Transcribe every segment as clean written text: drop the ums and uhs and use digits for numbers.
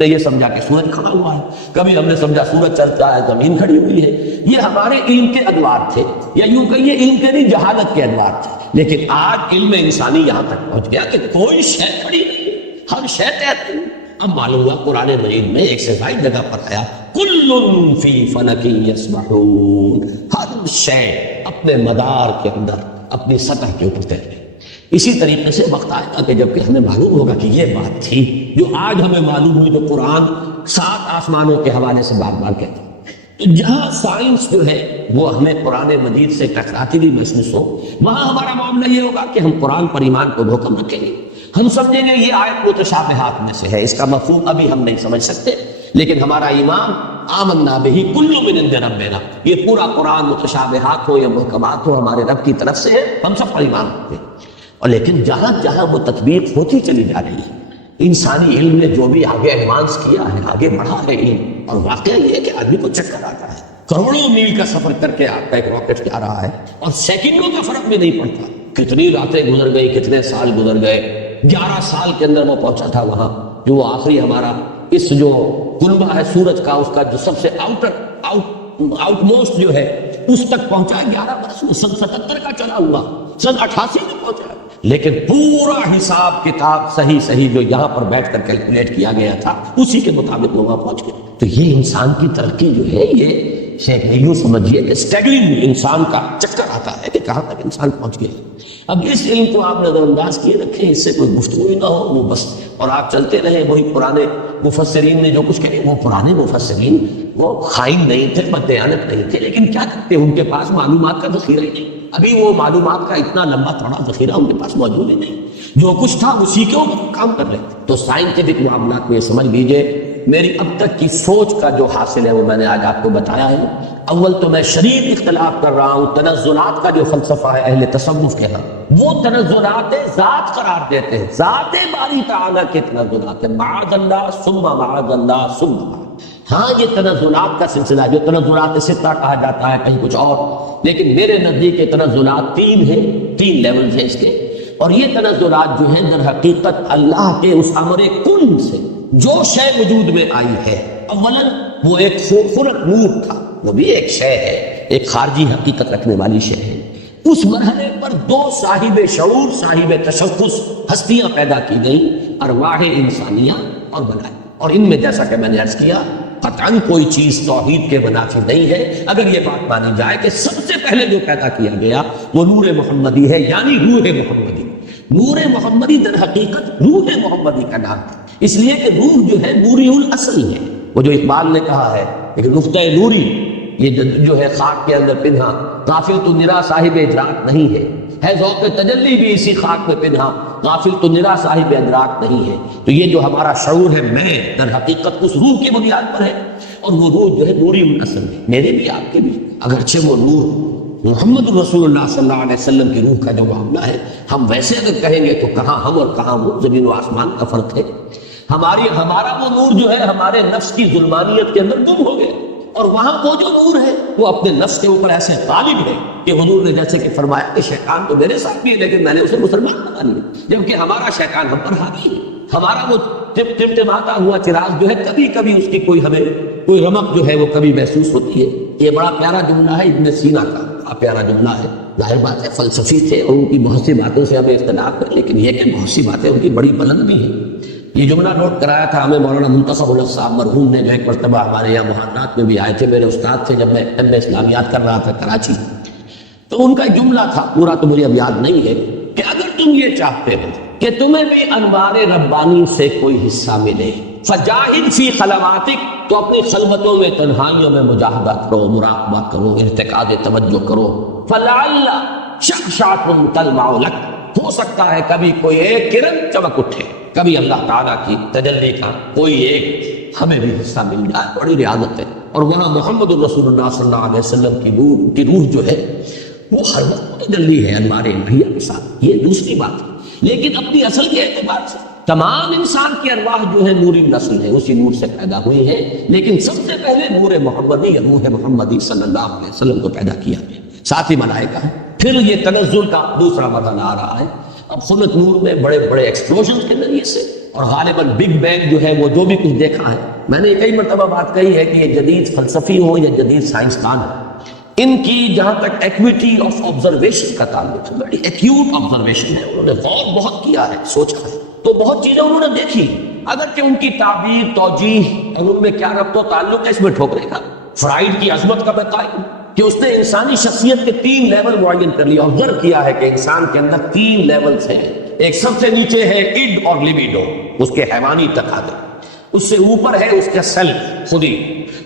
یہ سمجھا کہ سورج کھڑا ہوا ہے، کبھی ہم نے سمجھا سورج چلتا ہے، زمین کھڑی ہوئی ہے۔ یہ ہمارے علم کے ادوار تھے، یا یوں کہیے علم کے نہیں، جہالت کے ادوار تھے۔ لیکن آج علم انسانی یہاں تک پہنچ گیا کہ کوئی شے کھڑی نہیں، ہر شے تحت نہیں۔ اب معلوم ہوا قرآن مجید میں ایک سے زائد جگہ پر آیا کل فی فلک یسبحون، ہر شے اپنے مدار کے اندر اپنی سطح کے اوپر تیر رہی۔ اسی طریقے سے وقت آئے گا کہ جب کہ ہمیں معلوم ہوگا کہ یہ بات تھی جو آج ہمیں معلوم ہوئی، جو قرآن 7 آسمانوں کے حوالے سے بار بار کہتا ہے۔ تو جہاں سائنس جو ہے وہ ہمیں قرآن مجید سے ٹکراتی ہوئی محسوس ہو، وہاں ہمارا معاملہ یہ ہوگا کہ ہم قرآن پر ایمان کو محکم رکھیں گے۔ ہم سمجھیں گے یہ آیت متشابہات میں سے ہے، اس کا مفہوم ابھی ہم نہیں سمجھ سکتے، لیکن ہمارا ایمان آمنا بہ کل من عند ربنا، یہ پورا قرآن متشابہات ہو یا محکمات ہو ہمارے رب کی طرف سے ہے، ہم سب پر ایمان رکھتے ہیں۔ اور لیکن جہاں جہاں وہ تطبیق ہوتی چلی جا رہی ہے، انسانی علم نے جو بھی آگے ایڈوانس کیا ہے، آگے بڑھا ہے علم، اور واقعہ یہ ہے کہ آدمی کو چکر آتا ہے، کروڑوں میل کا سفر کر کے آپ کا ایک راکٹ جا رہا ہے اور سیکنڈوں کا فرق بھی نہیں پڑتا، کتنی راتیں گزر گئی، کتنے سال گزر گئے، 11 سال کے اندر وہ پہنچا تھا وہاں، جو وہ آخری ہمارا اس جو کنبہ ہے سورج کا، اس کا جو سب سے آؤٹ موسٹ جو ہے اس تک پہنچا 11 برس میں، سن 77 کا چلا ہوا، سن 88 میں پہنچا، لیکن پورا حساب کتاب صحیح جو یہاں پر بیٹھ کر کیلکولیٹ کیا گیا تھا اسی کے مطابق وہ وہاں پہنچ گئے۔ تو یہ انسان کی ترقی جو ہے، یہ شیخ یوں سمجھیے کہ اسٹیگرنگ، انسان کا چکر آتا ہے کہ کہاں تک انسان پہنچ گیا۔ اب اس علم کو آپ نظر انداز کیے رکھیں، اس سے کوئی گفتگو نہ ہو، وہ بس، اور آپ چلتے رہیں وہی پرانے مفسرین نے جو کچھ کہے۔ وہ پرانے مفسرین وہ خائن نہیں تھے، بددیانت نہیں تھے، لیکن کیا کرتے، ان کے پاس معلومات کا ذخیرہ ہی نہیں، ابھی وہ معلومات کا اتنا لمبا چوڑا ذخیرہ ان کے پاس موجود ہی نہیں، جو کچھ تھا اسی کے اوپر کام کر رہے تھے۔ تو سائنٹیفک معاملات میں یہ سمجھ لیجئے، میری اب تک کی سوچ کا جو حاصل ہے وہ میں نے آج آپ کو بتایا ہے۔ اول تو میں شدید اختلاف کر رہا ہوں تنزلات کا جو فلسفہ ہے اہل تصوف کے ہاں، وہ تنزلات ذات قرار دیتے ہیں، ذات باری تعالیٰ کے تنزلات ہیں، معاذ اللہ ثم معاذ اللہ ثم معاذ۔ ہاں یہ تنزلات کا سلسلہ جو تنزلات ستہ کہا جاتا ہے کہیں کچھ اور، لیکن میرے نزدیک یہ تنزلات 3 ہیں، 3 لیولز ہیں اس کے، اور یہ تنزلات جو ہیں در حقیقت اللہ کے اس امر کن سے جو شے وجود میں آئی ہے، اولا وہ ایک خلق نور تھا، وہ بھی ایک شے ہے، ایک خارجی حقیقت رکھنے والی شے ہے۔ اس مرحلے پر 2 صاحب شعور، صاحب تشخص ہستیاں پیدا کی گئیں، ارواح انسانیہ اور ملائکہ، اور ان میں جیسا کہ میں نے عرض کیا قطعاً کوئی چیز توحید کے منافی نہیں ہے اگر یہ بات مانی جائے کہ سب سے پہلے جو پیدا کیا گیا وہ نور محمدی ہے، یعنی روح محمدی۔ نور محمدی در حقیقت روح محمدی کا نام ہے، اس لیے کہ روح جو ہے نوری الاصل ہے، وہ جو اقبال نے کہا ہے کہ نقطۂ نوری یہ جو ہے خاک کے اندر پنہا، غافل تو نرا صاحب ادراک نہیں ہے ذوق تجلی بھی اسی خاک میں پنہا، غافل تو نرا صاحب ادراک نہیں ہے۔ تو یہ جو ہمارا شعور ہے میں در حقیقت اس روح کی بنیاد پر ہے، اور وہ روح جو ہے نوری الاصل ہے، میرے بھی آپ کے بھی، اگرچہ وہ نور محمد رسول اللہ صلی اللہ علیہ وسلم کی روح کا جو معاملہ ہے، ہم ویسے اگر کہیں گے تو کہاں ہم اور کہاں وہ، زمین و آسمان کا فرق ہے۔ ہمارا وہ نور جو ہے ہمارے نفس کی ظلمانیت کے اندر گم ہو گیا، اور وہاں وہ جو نور ہے وہ اپنے نفس کے اوپر ایسے غالب ہے کہ حضور نے جیسے کہ فرمایا کہ شیطان تو میرے ساتھ بھی ہے لیکن میں نے اسے مسلمان بنا لیا، جبکہ ہمارا شیطان ہم پر حاوی ہے۔ ہمارا وہ ٹمٹماتا ہوا چراغ جو ہے کبھی کبھی اس کی ہمیں کوئی رمق جو ہے وہ کبھی محسوس ہوتی ہے۔ یہ بڑا پیارا جملہ ہے ابن سینا کا، بڑا پیارا جملہ ہے، ظاہر بات ہے فلسفی تھے اور ان کی بہت سی باتوں سے ہمیں اختلاف ہے، لیکن یہ کہ بہت سی باتیں ان کی بڑی بلند بھی ہیں۔ یہ جملہ نوٹ کرایا تھا ہمیں مولانا منتصب الحق صاحب مرحوم نے، جو ایک مرتبہ ہمارے یہاں محاضرات میں بھی آئے تھے، میرے استاد تھے جب میں علم اسلامیات کر رہا تھا کراچی، تو ان کا ایک جملہ تھا، پورا تو مجھے اب یاد نہیں ہے، کہ اگر تم یہ چاہتے ہو کہ تمہیں بھی انوار ربانی سے کوئی حصہ ملے، فجاہد فی خلواتک، تو اپنی خلوتوں میں تنہائیوں میں مجاہدہ کرو، مراقبہ کرو، ارتکاز توجہ کرو، فلعل شعشعۃ تلمع لک، ہو سکتا ہے کبھی کوئی ایک کرن چمک اٹھے، کبھی اللہ تعالیٰ کی تجلی کا کوئی ایک ہمیں بھی حصہ مل جائے، بڑی ریاضت ہے۔ اور وہاں محمد الرسول اللہ صلی اللہ علیہ وسلم کی روح جو ہے وہ ہر وقت تجلی ہے انوار الہیہ کے ساتھ، یہ دوسری بات ہے۔ لیکن اپنی اصل کے اعتبار سے تمام انسان کی ارواح جو ہے نوری نسل ہے، اسی نور سے پیدا ہوئی ہے، لیکن سب سے پہلے نور محمدی یا روح محمدی صلی اللہ علیہ وسلم کو پیدا کیا گیا، ساتھ ہی ملائکہ ہے۔ پھر یہ تنزل کا دوسرا مرحلہ آ رہا ہے، اب خلق نور میں بڑے بڑے ایکسپلوژن کے ذریعے سے اور غالباً بگ بینگ جو ہے وہ جو بھی کچھ دیکھا ہے، میں نے کئی مرتبہ بات کہی ہے کہ یہ جدید فلسفی ہو یا جدید سائنسدان ہو، ان کی جہاں تک ایکویٹی آف آبزرویشن کا تعلق ہے، بڑی ایکیوٹ آبزرویشن ہے، انہوں نے غور بہت کیا ہے، سوچا ہے، تو بہت چیزیں انہوں نے دیکھی، اگرچہ ان کی تعبیر، توجیہ اور ان میں کیا ربط و تعلق ہے اس میں ٹھوکرے کا۔ فرائڈ کی عظمت کا میں قائل ہوں کہ اس نے انسانی شخصیت کے 3 لیول معین کر لیا، آبزرو کیا ہے کہ انسان کے اندر 3 لیولز ہیں۔ ایک سب سے نیچے ہے اڈ اور لیبیڈو، اس کے حیوانی تقاضے، اس سے اوپر ہے اس کا سیلف، خودی،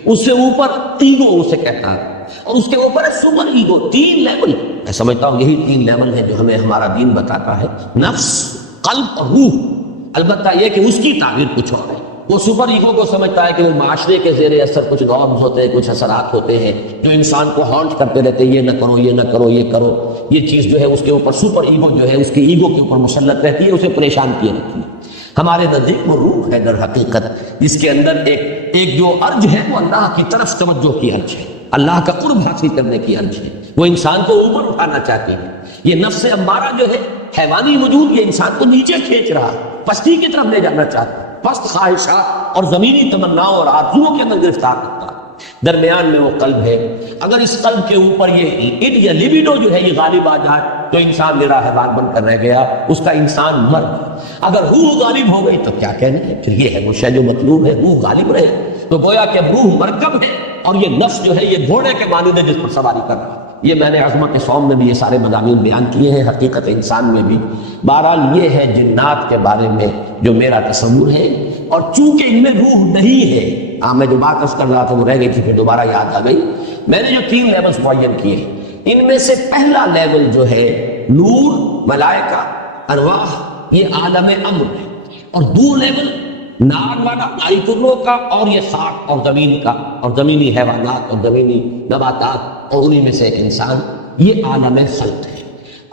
اس سے اوپر ایگو اسے کہتا ہے، اور اس کے اوپر ہے سپر ایگو۔ 3 لیول، میں سمجھتا ہوں یہی 3 لیول ہیں جو ہمیں ہمارا دین بتاتا ہے، نفس، قلب اور روح۔ البتہ یہ کہ اس کی تعبیر کچھ اور ہے، وہ سپر ایگو کو سمجھتا ہے کہ وہ معاشرے کے زیر اثر کچھ نارمز ہوتے ہیں، کچھ اثرات ہوتے ہیں جو انسان کو ہانٹ کرتے رہتے ہیں، یہ نہ کرو، یہ نہ کرو، یہ کرو، یہ چیز جو ہے اس کے اوپر سپر ایگو جو ہے اس کے ایگو کے اوپر مسلط رہتی ہے، اسے پریشان کیے رہتی ہے۔ ہمارے نزدیک وہ روح ہے در حقیقت، جس کے اندر ایک جو ارج ہے وہ اللہ کی طرف توجہ کی ارج ہے، اللہ کا قرب حاصل کرنے کی ارج ہے، وہ انسان کو اوپر اٹھانا چاہتی ہے۔ یہ نفس امارہ جو ہے، حیوانی وجود، یہ انسان کو نیچے کھینچ رہا ہے، پستی کی طرف لے جانا چاہتا ہے، پست خواہشات اور زمینی تمناؤں اور آرزوؤں کے اندر گرفتار کرتا ہے۔ درمیان میں وہ قلب ہے، اگر اس قلب کے اوپر یہ اڈ یا لیبیڈو جو ہے یہ غالب آ جائے تو انسان نرا حیوان بن کر رہ گیا، اس کا انسان مر۔ اگر روح غالب ہو گئی تو کیا کہنا ہے، پھر یہ ہے وہ شے جو مطلوب ہے، روح غالب رہے، تو گویا کہ روح مرکب ہے اور یہ نفس جو ہے یہ گھوڑے کے مانند ہے جس پر سواری کر رہا ہے۔ یہ میں نے عظمت صوم میں بھی یہ سارے مضامین بیان کیے ہیں، حقیقت انسان میں بھی۔ بہرحال یہ ہے جنات کے بارے میں جو میرا تصور ہے، اور چونکہ ان میں روح نہیں ہے، میں جو بات عرض کر رہا تھا وہ رہ گئی تھی، پھر دوبارہ یاد آ گئی۔ میں نے جو 3 لیولز معین کیے، ان میں سے پہلا لیول جو ہے نور، ملائکہ، ارواح، یہ عالم امر ہے، اور 2 لیول نار والا، ناری ترنوں کا، اور یہ خاک اور زمین کا، اور زمینی حیوانات اور زمینی نباتات، اور انہی میں سے ایک انسان، یہ عالم خلق ہے۔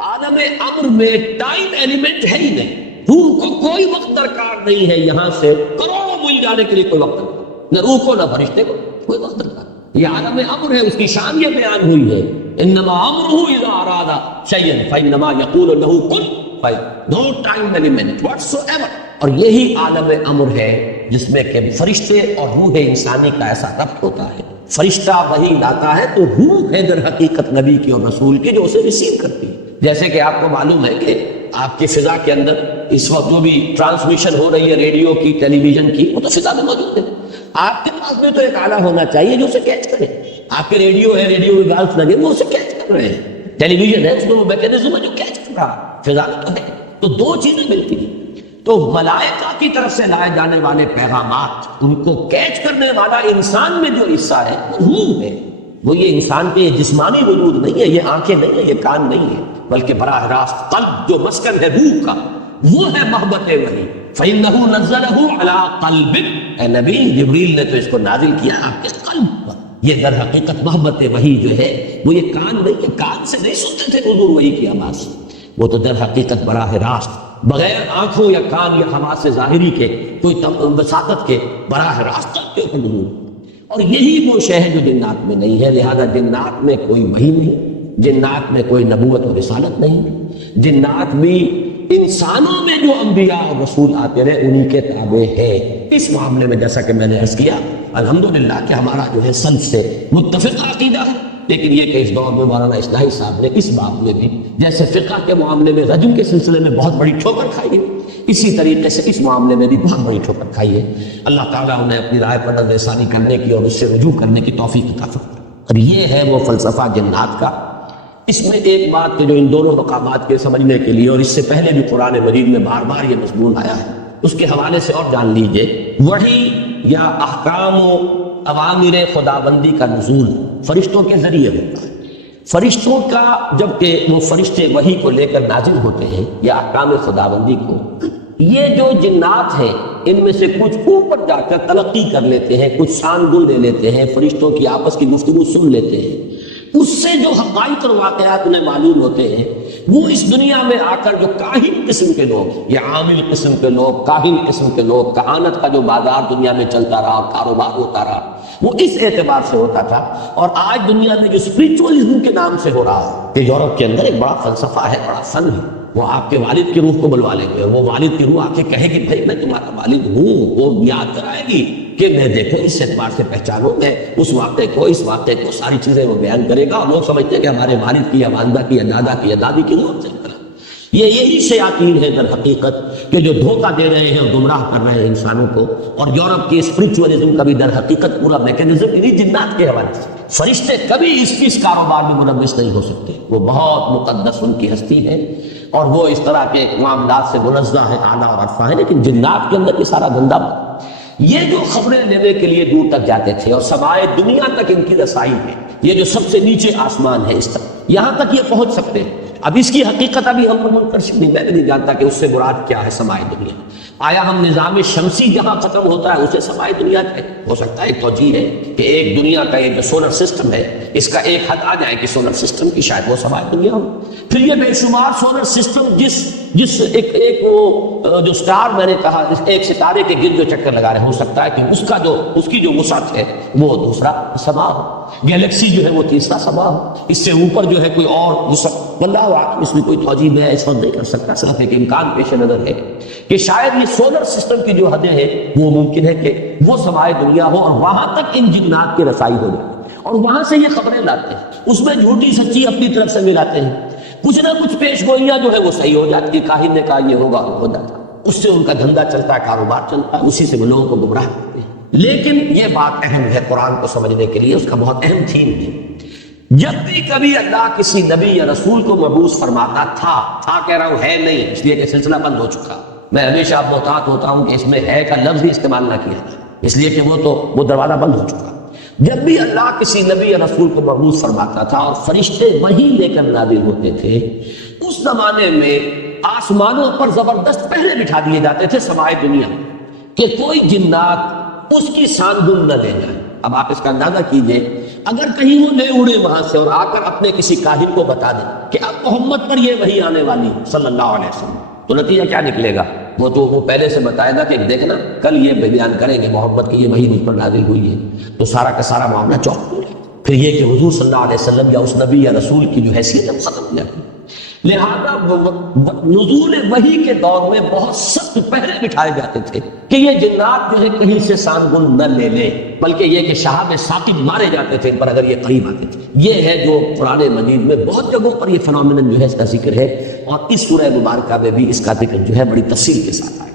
عالم امر میں ٹائم ایلیمنٹ ہے ہی نہیں، روح کو کوئی وقت درکار نہیں ہے، یہاں سے کروڑوں میل جانے کے لیے کوئی وقت درکار، نہ روح کو نہ فرشتے کو کوئی وقت درکار۔ یہ عالم امر ہے، اس کی شان یہ بیان ہوئی ہے، انما امرہ اذا اراد شیئا فانما یقول له کن فیکون، نو ٹائم ایلیمنٹ واٹس ایور۔ اور یہی عالم امر ہے جس میں کہ فرشتے اور روح انسانی کا ایسا ربط ہوتا ہے، فرشتہ وحی لاتا ہے تو روح ہے در حقیقت نبی کی اور رسول کی جو اسے ریسیو کرتی ہے۔ جیسے کہ آپ کو معلوم ہے کہ آپ کی فضا کے اندر اس وقت جو بھی ٹرانسمیشن ہو رہی ہے ریڈیو کی، ٹیلی ویژن کی، وہ تو فضا میں موجود ہے، آپ کے پاس میں تو ایک آلہ ہونا چاہیے جو اسے کیچ کرے۔ آپ کے ریڈیو ہے، ریڈیو میں گالف لگے، وہ اسے کیچ کر رہے ہیں، ٹیلی ویژن ہے، اس میں وہ میکینزم ہے جو کیچ کر رہا، فضا میں تو ہے، تو 2 چیزیں ملتی ہیں۔ تو ملائکہ کی طرف سے لائے جانے والے پیغامات، ان کو کیچ کرنے والا انسان میں جو حصہ ہے وہ روح ہے، وہ یہ انسان کے جسمانی وجود نہیں ہے، یہ آنکھیں نہیں ہے، یہ کان نہیں ہے، بلکہ براہ راست قلب جو مسکن ہے روح کا، وہ ہے محبت وحی۔ فَإِنَّهُ نَزَّلَهُ عَلَىٰ قَلْبِكَ، اے نبی جبریل نے تو اس کو نازل کیا آپ کے قلب پر۔ یہ در حقیقت محبت وحی جو ہے وہ یہ کان نہیں ہے، کان سے نہیں سنتے تھے حضور وحی کی آواز، وہ تو در حقیقت براہ راست بغیر آنکھوں یا کان یا حواس ظاہری کے، کوئی وساطت کے، براہ راست قلب کے اوپر نزول۔ اور یہی وہ شے ہے جو جنات میں نہیں ہے، لہذا جنات میں کوئی وحی نہیں، جنات میں کوئی نبوت و رسالت نہیں، جنات بھی انسانوں میں جو انبیاء اور رسول آتے رہے انہی کے تابع ہے۔ اس معاملے میں جیسا کہ میں نے عرض کیا، الحمدللہ کہ ہمارا جو ہے سلف سے متفق عقیدہ ہے، لیکن یہ کہ اس دور میں مولانا اصلاحی صاحب نے اس باب میں بھی جیسے فقہ کے معاملے میں رجم کے سلسلے میں بہت بڑی ٹھوکر کھائی ہے، اسی طریقے سے اس معاملے میں بھی بہت بڑی ٹھوکر کھائی ہے۔ اللہ تعالیٰ انہیں اپنی رائے پر نظر ثانی کرنے کی اور اس سے رجوع کرنے کی توفیق عطا فرمائے۔ اور یہ ہے وہ فلسفہ جنات کا۔ اس میں ایک بات جو ان دونوں مقامات کے سمجھنے کے لیے، اور اس سے پہلے بھی قرآن مجید میں بار بار یہ مضمون آیا ہے، اس کے حوالے سے اور جان لیجئے، وحی یا احکام و اوامر خداوندی کا نزول فرشتوں کے ذریعے ہوتا ہے۔ فرشتوں کا جبکہ وہ فرشتے وحی کو لے کر نازل ہوتے ہیں یا احکام خداوندی کو، یہ جو جنات ہیں ان میں سے کچھ اوپر جا کر تلقی کر لیتے ہیں، کچھ شان گل لے لیتے ہیں، فرشتوں کی آپس کی گفتگو سن لیتے ہیں، اس سے جو حقائق اور واقعات انہیں معلوم ہوتے ہیں، وہ اس دنیا میں آ کر جو کاہن قسم کے لوگ یا عامل قسم کے لوگ، کاہن قسم کے لوگ، کہانت کا جو بازار دنیا میں چلتا رہا اور کاروبار ہوتا رہا، وہ اس اعتبار سے ہوتا تھا۔ اور آج دنیا میں جو اسپرچوئلزم کے نام سے ہو رہا ہے کہ یورپ کے اندر ایک بڑا فلسفہ ہے، بڑا فن ہے، وہ آپ کے والد کی روح کو بلوا لیں گے، اور وہ والد کی روح آ کے کہے گی بھائی میں تمہارا والد ہوں، وہ یاد کرائے گی کہ میں دیکھو اس اعتبار سے پہچانو، میں اس واقعے کو، اس واقعے کو، ساری چیزیں وہ بیان کرے گا، اور لوگ سمجھتے ہیں کہ ہمارے والد کی یا والدہ کی یا دادا کی یا دادی کی روح سے کرا۔ یہی شیاطین ہے در حقیقت کہ جو دھوکہ دے رہے ہیں اور گمراہ کر رہے ہیں انسانوں کو، اور یورپ کی اسپرچولیزم کا بھی در حقیقت پورا میکینزم انہی جنات کے حوالے سے۔ فرشتے کبھی اس کاروبار میں ملوث نہیں ہو سکتے، وہ بہت مقدس ان کی ہستی ہے، اور وہ اس طرح کے معاملات سے منزہ ہے، اعلیٰ اور عرفہ ہے، لیکن جنات کے اندر یہ سارا گندا یہ جو خبریں لینے کے لیے دور تک جاتے تھے اور سمائے دنیا تک ان کی رسائی ہے، یہ جو سب سے نیچے آسمان ہے اس تک، یہاں تک یہ پہنچ سکتے ہیں۔ اب اس کی حقیقت ابھی ہم منکشف نہیں، میں نہیں جانتا کہ اس سے مراد کیا ہے سمائے دنیا۔ آیا ہم نظام شمسی جہاں ختم ہوتا ہے اسے سمائے دنیا کہتے ہیں؟ ہو سکتا ہے ایک توجیہ ہے کہ ایک دنیا کا ایک جو سولر سسٹم ہے اس کا ایک حد آ جائے کہ سولر سسٹم کی، شاید وہ سمائے دنیا ہو۔ پھر یہ بے شمار سولر سسٹم جس ایک وہ جو سٹار میں نے کہا، ایک ستارے کے گرد جو چکر لگا رہے، ہو سکتا ہے کہ اس کی جو وسعت ہے وہ دوسرا سما ہو، گیلیکسی جو ہے وہ تیسرا سما ہو، اس سے اوپر جو ہے کوئی اور وسعت، واللہ اعلم، اس میں کوئی توجیہ میں اس وقت نہیں کر سکتا، صرف ایک امکان پیش نظر ہے کہ شاید یہ سولر سسٹم کی جو حدیں ہیں وہ ممکن ہے کہ وہ سمائے دنیا ہو، اور وہاں تک ان جنات کی رسائی ہو جائے، اور وہاں سے یہ خبریں لاتے ہیں، اس میں جھوٹی سچی اپنی طرف سے ملاتے ہیں، کچھ نہ کچھ پیش گوئیاں جو ہے وہ صحیح ہو جاتی ہے، کاہن نے کہا یہ ہوگا ہو جاتا، اس سے ان کا دھندا چلتا ہے، کاروبار چلتا ہے، اسی سے وہ لوگوں کو گمراہ کرتے ہیں۔ لیکن یہ بات اہم ہے قرآن کو سمجھنے کے لیے، اس کا بہت اہم تھیم ہے۔ جب بھی کبھی اللہ کسی نبی یا رسول کو مبعوث فرماتا تھا کہہ رہا ہوں، ہے نہیں، اس لیے کہ سلسلہ بند ہو چکا، میں ہمیشہ محتاط ہوتا ہوں کہ اس میں ہے کا لفظ ہی استعمال نہ کیا جائے، اس لیے کہ وہ دروازہ بند ہو چکا۔ جب بھی اللہ کسی نبی یا رسول کو مبعوث فرماتا تھا اور فرشتے وہی لے کر نازل ہوتے تھے، اس زمانے میں آسمانوں پر زبردست پہرے بٹھا دیے جاتے تھے سمائے دنیا، کہ کوئی جنات اس کی سانگن نہ لے جائے۔ اب آپ اس کا اندازہ کیجئے، اگر کہیں وہ لے اڑے وہاں سے اور آ کر اپنے کسی کاہن کو بتا دیں کہ اب محمد پر یہ وحی آنے والی صلی اللہ علیہ وسلم، تو نتیجہ کیا نکلے گا؟ وہ پہلے سے بتائے گا کہ دیکھنا کل یہ بیان کریں گے محمد کی یہ وحی مجھ پر نازل ہوئی ہے، تو سارا کا سارا معاملہ چوک ہو جائے، پھر یہ کہ حضور صلی اللہ علیہ وسلم یا اس نبی یا رسول کی جو حیثیت ہے ختم ہو جائے۔ لہذا نزول وحی کے دور میں بہت سخت پہرے بٹھائے جاتے تھے کہ یہ جنات جو ہے کہیں سے سانگن نہ لے لے، بلکہ یہ کہ شہاب ثاقب مارے جاتے تھے ان پر اگر یہ قریب آتے تھے۔ یہ ہے جو قرآن مجید میں بہت جگہوں پر یہ فنومینن جو ہے اس کا ذکر ہے، اور اس سورہ مبارکہ میں بھی اس کا ذکر جو ہے بڑی تفصیل کے ساتھ آیا۔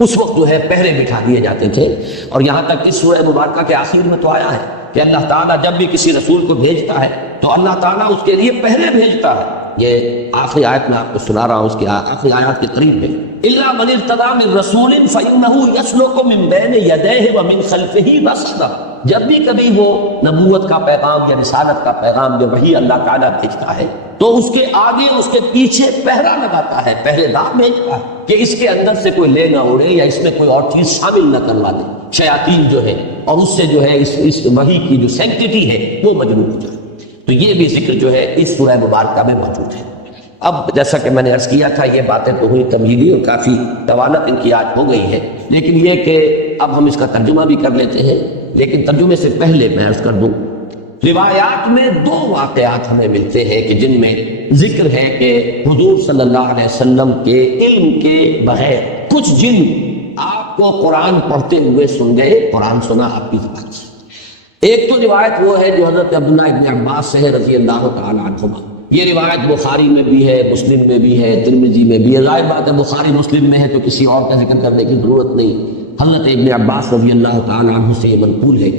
اس وقت جو ہے پہرے بٹھا دیے جاتے تھے، اور یہاں تک اس سورہ مبارکہ کے آخر میں تو آیا ہے کہ اللہ تعالیٰ جب بھی کسی رسول کو بھیجتا ہے تو اللہ تعالیٰ اس کے لیے پہرے بھیجتا ہے۔ یہ آخری آیت میں آپ کو سنا رہا ہوں، اس کی آخری آیات کے قریب ہے، اِلَّا مَنِ ارْتَضَىٰ مِن رَّسُولٍ فَإِنَّهُ يَسْلُكُ مِن بَيْنِ يَدَيْهِ وَمِن خَلْفِهِ رَصَدًا۔ جب بھی کبھی وہ نبوت کا پیغام یا رسالت کا پیغام جو وحی اللہ تعالیٰ بھیجتا ہے تو اس کے آگے اس کے پیچھے پہرا لگاتا ہے، پہرے دار بھیجتا ہے کہ اس کے اندر سے کوئی لے نہ اڑے یا اس میں کوئی اور چیز شامل نہ کروا دے، شیاطین جو ہے، اور اس سے جو ہے اس وحی کی جو سینکٹیٹی ہے وہ مجروح ہو جائے۔ تو یہ بھی ذکر جو ہے اس سورہ مبارکہ میں موجود ہے۔ اب جیسا کہ میں نے عرض کیا تھا، یہ باتیں تو ہوئی تمہیدی اور کافی طوالت ان کی آج ہو گئی ہے، لیکن یہ کہ اب ہم اس کا ترجمہ بھی کر لیتے ہیں، لیکن ترجمے سے پہلے میں عرض کر دوں، روایات میں دو واقعات ہمیں ملتے ہیں کہ جن میں ذکر ہے کہ حضور صلی اللہ علیہ وسلم کے علم کے بغیر کچھ جن آپ کو قرآن پڑھتے ہوئے سن گئے، قرآن سنا آپ کی زبان سے۔ ایک تو روایت وہ ہے جو حضرت عبداللہ ابن عباس سے ہے رضی اللہ تعالی عنہما، یہ روایت بخاری میں بھی ہے، مسلم میں بھی ہے، ترمذی میں بھی ہے۔ ظاہر بات ہے بخاری مسلم میں ہے تو کسی اور کا ذکر کرنے کی ضرورت نہیں، حضرت ابن عباس رضی اللہ تعالی عنہ سے منقول ہے۔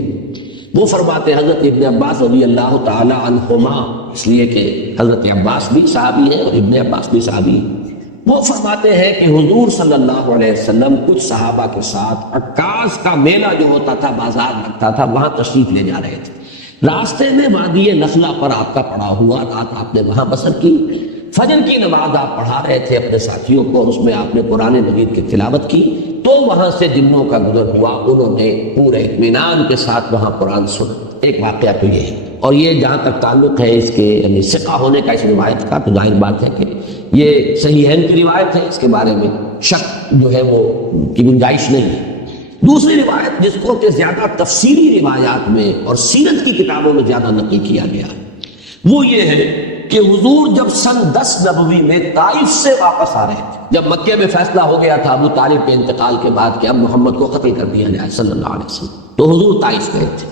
وہ فرماتے ہیں حضرت ابن عباس رضی اللہ تعالی عنہما، اس لیے کہ حضرت عباس بھی صحابی ہے اور ابن عباس بھی صحابی ہے۔ وہ فرماتے ہیں کہ حضور صلی اللہ علیہ وسلم کچھ صحابہ کے ساتھ عکاظ کا میلہ جو ہوتا تھا، بازار لگتا تھا، وہاں تشریف لے جا رہے تھے۔ راستے میں وادی نخلہ پر آپ کا پڑا ہوا، رات آپ نے وہاں بسر کی، فجر کی نماز آپ پڑھا رہے تھے اپنے ساتھیوں کو، اور اس میں آپ نے قرآن مجید کی تلاوت کی، تو وہاں سے جنوں کا گزر ہوا، انہوں نے پورے اطمینان کے ساتھ وہاں قرآن سنا۔ ایک واقعہ تو یہ ہے، اور یہ جہاں تک تعلق ہے اس کے یعنی ثقہ ہونے کا اس روایت کا، تو ظاہر بات ہے کہ یہ صحیحین کی روایت ہے، اس کے بارے میں شک جو ہے وہ کی گنجائش نہیں ہے۔ دوسری روایت جس کو کہ زیادہ تفسیری روایات میں اور سیرت کی کتابوں میں زیادہ نقل کیا گیا ہے، وہ یہ ہے کہ حضور جب سن 10 نبوی میں طائف سے واپس آ رہے تھے، جب مکے میں فیصلہ ہو گیا تھا ابو طالب کے انتقال کے بعد کہ اب محمد کو قتل کر دیا جائے صلی اللہ علیہ وسلم، تو حضور طائف گئے تھے،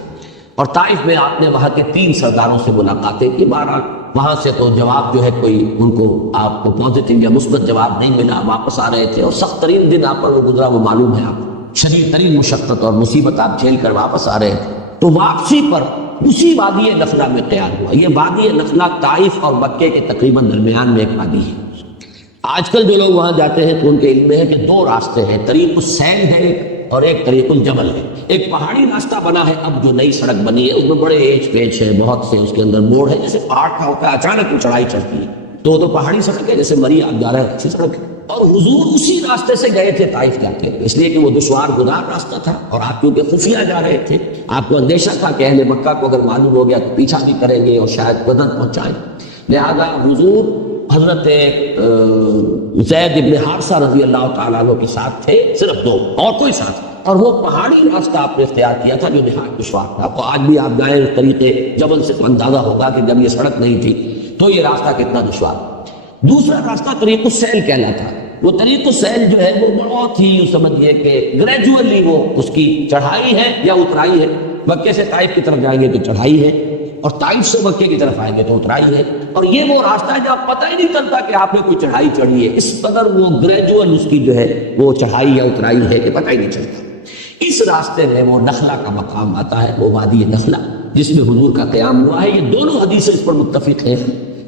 اور طائف میں آپ نے وہاں کے 3 سرداروں سے ملاقاتیں کی۔ بہرحال وہاں سے تو جواب جو ہے کوئی ان کو آپ کو پازیٹیو یا مثبت جواب نہیں ملا، واپس آ رہے تھے، اور سخت ترین دن آپ پر وہ گزرا وہ معلوم ہے آپ کو، شدید ترین مشقت اور مصیبت آپ جھیل کر واپس آ رہے تھے۔ تو واپسی پر اسی وادی نخلا میں قیام ہوا۔ یہ وادی نخلا طائف اور مکے کے تقریباً درمیان میں ایک وادی ہے۔ آج کل جو لوگ وہاں جاتے ہیں تو ان کے علم میں ہے کہ 2 راستے ہیں، طریق السیل ہے اور ایک طریق الجبل ہے۔ ایک پہاڑی راستہ بنا ہے اب جو نئی سڑک بنی ہے، اس میں بڑے ایچ پیچ ہے، بہت سے اس کے اندر موڑ ہے، جیسے پہاڑ کا ہوتا ہے اچانک وہ چڑھائی چڑھتی ہے، تو وہ تو پہاڑی سڑک ہے، جیسے مری آپ جا رہے ہیں اچھی سڑک ہے۔ اور حضور اسی راستے سے گئے تھے طائف جا کے، اس لیے کہ وہ دشوار گزار راستہ تھا، اور آپ کیونکہ خفیہ جا رہے تھے، آپ کو اندیشہ تھا کہ اہل مکہ کو اگر معلوم ہو گیا تو پیچھا بھی کریں گے اور شاید بدن پہنچائیں، لہذا حضور حضرت زید ابن حارثہ رضی اللہ تعالیٰ عنہ کے ساتھ تھے، صرف 2 اور کوئی ساتھ، اور وہ پہاڑی راستہ آپ نے اختیار کیا تھا جو نہایت دشوار تھا۔ تو آج بھی آپ جائیں طریقے جبل سے تو اندازہ ہوگا کہ جب یہ سڑک نہیں تھی تو یہ راستہ کتنا دشوار۔ دوسرا راستہ طریق السیل کہلاتا تھا۔ وہ طریق السیل جو ہے وہ بہت ہی سمجھیے کہ گریجولی وہ اس کی چڑھائی ہے یا اترائی ہے، مکے سے طائف کی طرف جائیں گے تو چڑھائی ہے، اور طائف سے مکے کی طرف آئیں گے تو اترائی ہے، اور یہ وہ راستہ ہے جہاں پتہ ہی نہیں چلتا کہ آپ نے کوئی چڑھائی چڑھی ہے، اس قدر وہ گریجول اس کی جو ہے وہ چڑھائی یا اترائی ہے کہ پتہ ہی نہیں چلتا۔ اس راستے میں وہ نخلا کا مقام آتا ہے، وہ وادی نخلا جس میں حضور کا قیام ہوا ہے۔ یہ دونوں حدیثیں اس پر متفق ہیں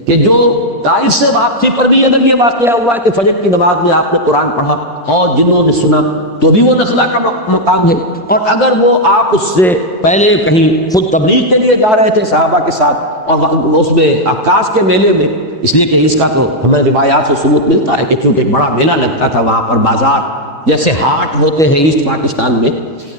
کہ جو طائف سے واپسی پر بھی اگر یہ واقعہ ہوا ہے کہ فجر کی نماز میں آپ نے قرآن پڑھا اور جنوں نے سنا تو بھی وہ نخلا کا مقام ہے، اور اگر وہ آپ اس سے پہلے کہیں خود تبلیغ کے لیے جا رہے تھے صحابہ کے ساتھ اور اس میں عکاس کے میلے میں، اس لیے کہ اس کا تو ہمیں روایات سے ثبوت ملتا ہے کہ چونکہ ایک بڑا میلہ لگتا تھا وہاں پر، بازار جیسے ہاٹ ہوتے ہیں ایسٹ پاکستان میں،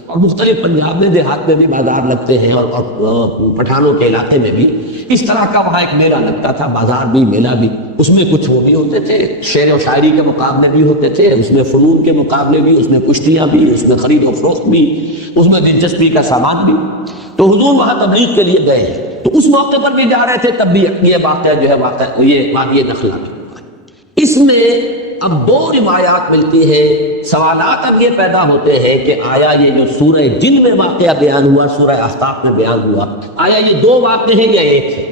اور مختلف پنجاب میں دیہات میں بھی بازار لگتے ہیں، اور پٹھانوں کے علاقے میں بھی اس طرح کا وہاں ایک میلہ لگتا تھا، بازار بھی میلہ بھی، اس میں کچھ وہ بھی ہوتے تھے، شعر و شاعری کے مقابلے بھی ہوتے تھے، اس میں فنون کے مقابلے بھی، اس میں کشتیاں بھی، اس میں خرید و فروخت بھی، اس میں دلچسپی کا سامان بھی۔ تو حضور وہاں تبلیغ کے لیے گئے ہیں، تو اس موقع پر بھی جا رہے تھے، تب بھی یہ واقعہ جو ہے واقعہ یہ وادی نخلا میں ہوا ہے۔ اس میں اب 2 روایات ملتی ہے، سوالات اب یہ پیدا ہوتے ہیں کہ آیا یہ جو سورہ جن میں واقعہ بیان ہوا، سورہ احقاف میں بیان ہوا، آیا یہ 2 واقعے ہیں یا ایک ہے؟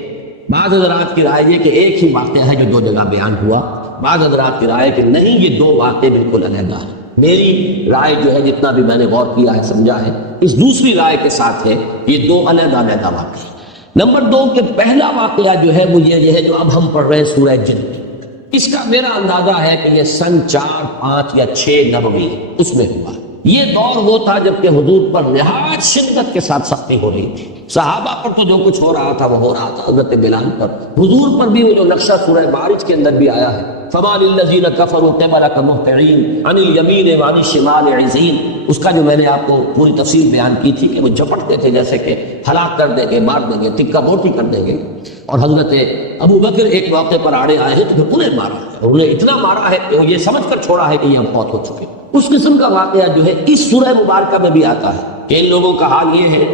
بعض حضرات کی رائے یہ کہ ایک ہی واقعہ ہے جو 2 جگہ بیان ہوا، بعض حضرات کی رائے کہ نہیں یہ 2 واقعے بالکل علیحدہ ہیں۔ میری رائے جو ہے جتنا بھی میں نے غور کیا ہے سمجھا ہے اس دوسری رائے کے ساتھ ہے، یہ 2 علیحدہ علیحدہ واقعے ہیں۔ نمبر 2 کہ پہلا واقعہ جو ہے وہ یہ ہے جو اب ہم پڑھ رہے ہیں سورہ جن، اس کا میرا اندازہ ہے کہ یہ سن 4، 5 یا 6 نبوی اس میں ہوا۔ یہ دور وہ تھا جب کہ حضور پر نہایت شدت کے ساتھ سختی ہو رہی تھی، صحابہ پر تو جو کچھ ہو رہا تھا وہ ہو رہا تھا، حضرت بلال پر، حضور پر بھی وہ جو نقشہ سورہ معارج کے اندر بھی آیا ہے، فَمَا لِلَّذِينَ كَفَرُوا قِبَلَكَ مُهْطِعِينَ عَنِ الْيَمِينِ وَعَنِ الشِّمَالِ عِزِينَ، اس کا جو میں نے آپ کو پوری تفصیل بیان کی تھی کہ وہ جھپٹتے تھے جیسے کہ ہلاک کر دیں گے، مار دیں گے، ٹکا موٹی کر دیں گے، اور حضرت ابو بکر ایک موقع پر آڑے آئے ہیں تو پھر انہیں مارا ہے، اور انہیں اتنا مارا ہے کہ وہ یہ سمجھ کر چھوڑا ہے کہ یہ بہت ہو چکے۔ اس قسم کا واقعہ جو ہے اس سورہ مبارکہ میں بھی آتا ہے کہ ان لوگوں کا حال یہ ہے،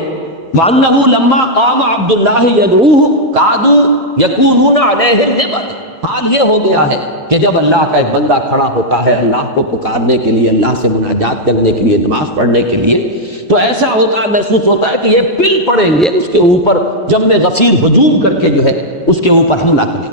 وَأَنَّهُ لَمَّا قَامَ عَبْدُ اللَّهِ يَدْعُوهُ كَادُوا يَكُونُونَ عَلَيْهِ لِبَدًا، حال یہ ہو گیا ہے کہ جب اللہ کا ایک بندہ کھڑا ہوتا ہے اللہ کو پکارنے کے لیے، اللہ سے مناجات کرنے کے لیے، نماز پڑھنے کے لیے، تو ایسا ہوتا ہے، محسوس ہوتا ہے کہ یہ پل پڑیں گے اس کے اوپر جب میں غفیر ہجوم کر کے جو ہے اس کے اوپر حملہ کریں۔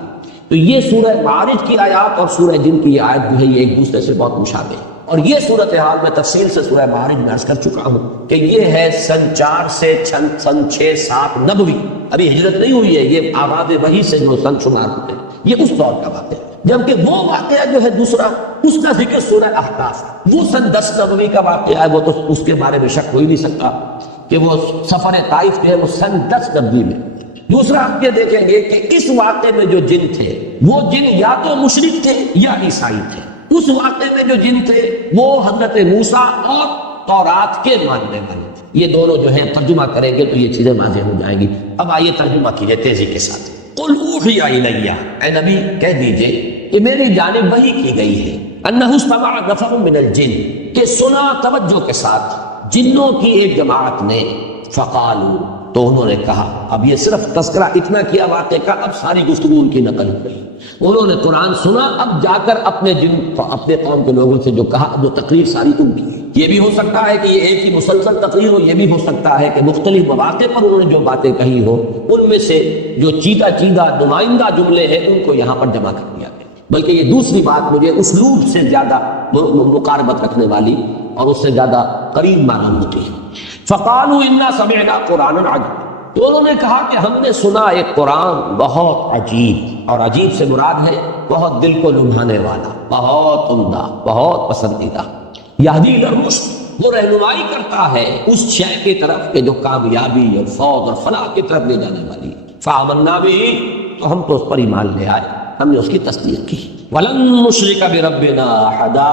تو یہ سورہ معارج کی آیات اور سورہ جن کی یہ آیت جو ہے یہ ایک دوسرے سے بہت مشابہ ہے، اور یہ صورتحال میں تفصیل سے سورہ معارج میں عرض کر چکا ہوں کہ یہ ہے سن 4 سے سن 6، 7 نبوی، ابھی ہجرت نہیں ہوئی ہے، یہ آباد وحی سے جو سن شمار ہوتے ہیں، یہ اس دور کا واقعہ ہے۔ جبکہ وہ واقعہ جو ہے دوسرا اس کا ذکر سورہ احقاف، وہ سن 10 نبوی کا واقعہ ہے، وہ تو اس کے بارے میں شک ہو ہی نہیں سکتا کہ وہ سفر طائف جو ہے وہ سن 10 نبوی میں۔ دوسرا آپ یہ دیکھیں گے کہ اس واقعے میں جو جن تھے وہ جن یا تو مشرک تھے یا عیسائی تھے، اس واقعے میں جو جن تھے وہ حضرت موسیٰ اور تورات کے ماننے والے تھے۔ یہ دونوں جو ہیں ترجمہ کریں گے تو یہ چیزیں واضح ہو جائیں گی۔ اب آئیے ترجمہ کیجئے تیزی کے ساتھ۔ قُلْ أُوحِيَ إِلَيَّ، اے نبی کہہ دیجئے کہ میری جانب وحی کی گئی ہے، أَنَّهُ اسْتَمَعَ نَفَرٌ مِّنَ الْجِنِّ، کہ سنا توجہ کے ساتھ جنوں کی ایک جماعت نے، فَقَالُوا، تو انہوں نے کہا، اب یہ صرف تذکرہ اتنا کیا واقعے کا، اب ساری گفتگو ان کی نقل ہو گئی۔ انہوں نے قرآن سنا، اب جا کر اپنے قوم کے لوگوں سے جو کہا، اب وہ تقریر ساری ان کی ہے۔ یہ بھی ہو سکتا ہے کہ یہ ایک ہی مسلسل تقریر ہو، یہ بھی ہو سکتا ہے کہ مختلف مواقع پر انہوں نے جو باتیں کہی ہو، ان میں سے جو چیدہ نمائندہ جملے ہیں ان کو یہاں پر جمع کر دیا گیا۔ بلکہ یہ دوسری بات مجھے اسلوب سے زیادہ مقاربت رکھنے والی اور اس سے زیادہ قریب معلوم ہوتی ہے۔ فَقَالُوا إِنَّا سَمِعْنَا قُرْآنًا عَجَبًا، تو انہوں نے کہا کہ ہم نے سنا ایک قرآن بہت عجیب، اور عجیب سے مراد ہے بہت دل کو لبھانے والا، بہت عمدہ، بہت پسندیدہ۔ یہدی الی الرشد، وہ رہنمائی کرتا ہے اس شے کی طرف کہ جو کامیابی اور فوز اور فلاح کی طرف لے جانے والی ہے۔ فآمنا بہ، تو ہم تو اس پر ایمان لے آئے، ہم نے اس کی تصدیق کی۔ وَلَن نُشْرِكَ بِرَبِّنَا أَحَدًا،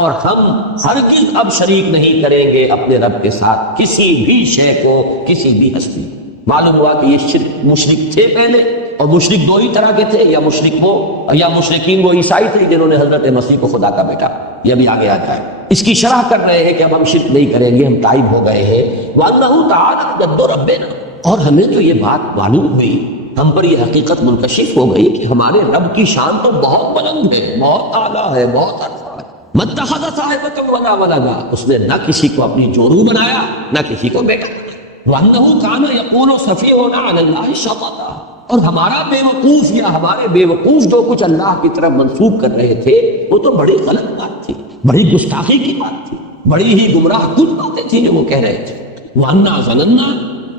اور ہم ہرگز اب شریک نہیں کریں گے اپنے رب کے ساتھ کسی بھی شے کو، کسی بھی ہستی۔ معلوم ہوا کہ یہ مشرک تھے پہلے، اور مشرک دو ہی طرح کے تھے، یا مشرک وہ یا مشرکین وہ عیسائی تھے جنہوں نے حضرت مسیح کو خدا کا بیٹا، یہ بھی آگے آ جائے۔ اس کی شرح کر رہے ہیں کہ اب ہم شرک نہیں کریں گے، ہم تائب ہو گئے ہیں۔ وَأَنَّهُ تَعَالَىٰ جَدُّ رَبِّنَا، اور ہمیں تو یہ بات معلوم ہوئی، ہم پر یہ حقیقت منکشف ہو گئی کہ ہمارے رب کی شان تو بہت بلند ہے، بہت اعلیٰ ہے، بہت عرفہ ہے۔ مَتَّخَذَ صَاحِبَةً وَلَا وَلَدًا، اس نے نہ کسی کو اپنی جورو بنایا، نہ کسی کو بیٹا بنایا۔ وَأَنَّهُ كَانَ يَقُولُ سَفِيهُنَا عَلَى اللَّهِ شَطَطًا، اور ہمارا بے وقوف یا ہمارے بے وقوف جو کچھ اللہ کی طرف منسوب کر رہے تھے وہ تو بڑی غلط بات تھی، بڑی گستاخی کی بات تھی، بڑی ہی گمراہ کن باتیں تھیں جو وہ کہہ رہے تھے۔ وَأَنَّا ظَنَنَّا،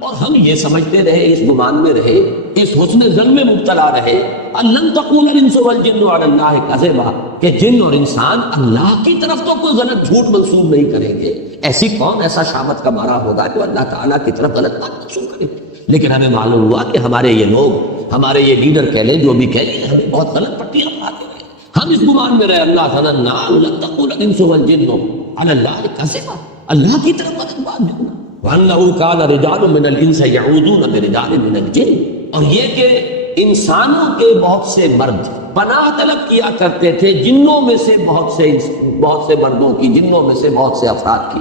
اور ہم یہ سمجھتے رہے، اس گمان میں رہے، اس حسن ظن میں مبتلا رہے، أَن لَن تَقُولَ الْإِنسُ وَالْجِنُّ عَلَى اللَّهِ كَذِبًا، کہ جن اور انسان اللہ کی طرف تو کوئی غلط جھوٹ منسوب نہیں کریں گے۔ ایسی کون ایسا شامت کا مارا ہوگا جو اللہ تعالیٰ کی طرف غلط بات منسوب کرے؟ لیکن ہمیں معلوم ہوا کہ ہمارے یہ لوگ، ہمارے یہ لیڈر کہہ لیں، جو بھی کہہ لیں، ہمیں بہت غلط پٹیاں مارتے رہے۔ ہم اس گمان میں رہے، اللہ ظننا أن لن تقول الإنس والجن على الله كذبا، اللہ کی طرف غلط بات جھوٹنا۔ وأنه كان رجال من الإنس يعوذون برجال من الجن، اور یہ کہ انسانوں کے بہت سے مرد پناہ طلب کیا کرتے تھے جنوں میں سے بہت سے مردوں کی، جنوں میں سے بہت سے افراد کی،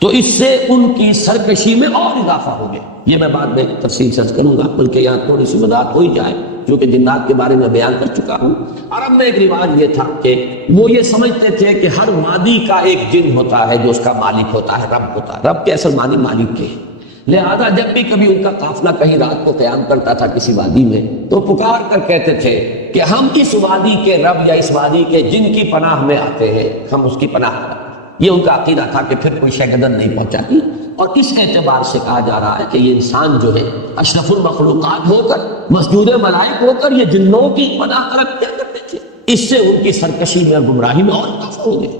تو اس سے ان کی سرکشی میں اور اضافہ ہو گیا۔ یہ میں بعد میں تفصیل سے کروں گا، بلکہ یہاں تھوڑی سی وضاحت ہو ہی جائے، جو کہ جنات کے بارے میں بیان کر چکا ہوں۔ عرب میں ایک رواج یہ تھا کہ وہ یہ سمجھتے تھے کہ ہر وادی کا ایک جن ہوتا ہے جو اس کا مالک ہوتا ہے، رب ہوتا ہے، رب کے اصل معنی مالک کے ہیں۔ لہذا جب بھی کبھی ان کا قافلہ کہیں رات کو قیام کرتا تھا کسی وادی میں، تو پکار کر کہتے تھے کہ ہم اس وادی کے رب یا اس وادی کے جن کی پناہ میں آتے ہیں، ہم اس کی پناہ کرتے ہیں۔ یہ ان کا عقیدہ تھا کہ پھر کوئی شے گدن نہیں پہنچاتی، اور اس اعتبار سے کہا جا رہا ہے کہ یہ انسان جو ہے اشرف المخلوقات ہو کر، مسجود ملائک ہو کر، یہ جنوں کی پناہ طلب کیا کرتے تھے۔ اس سے ان کی سرکشی میں اور گمراہی میں اور اضافہ ہو گیا۔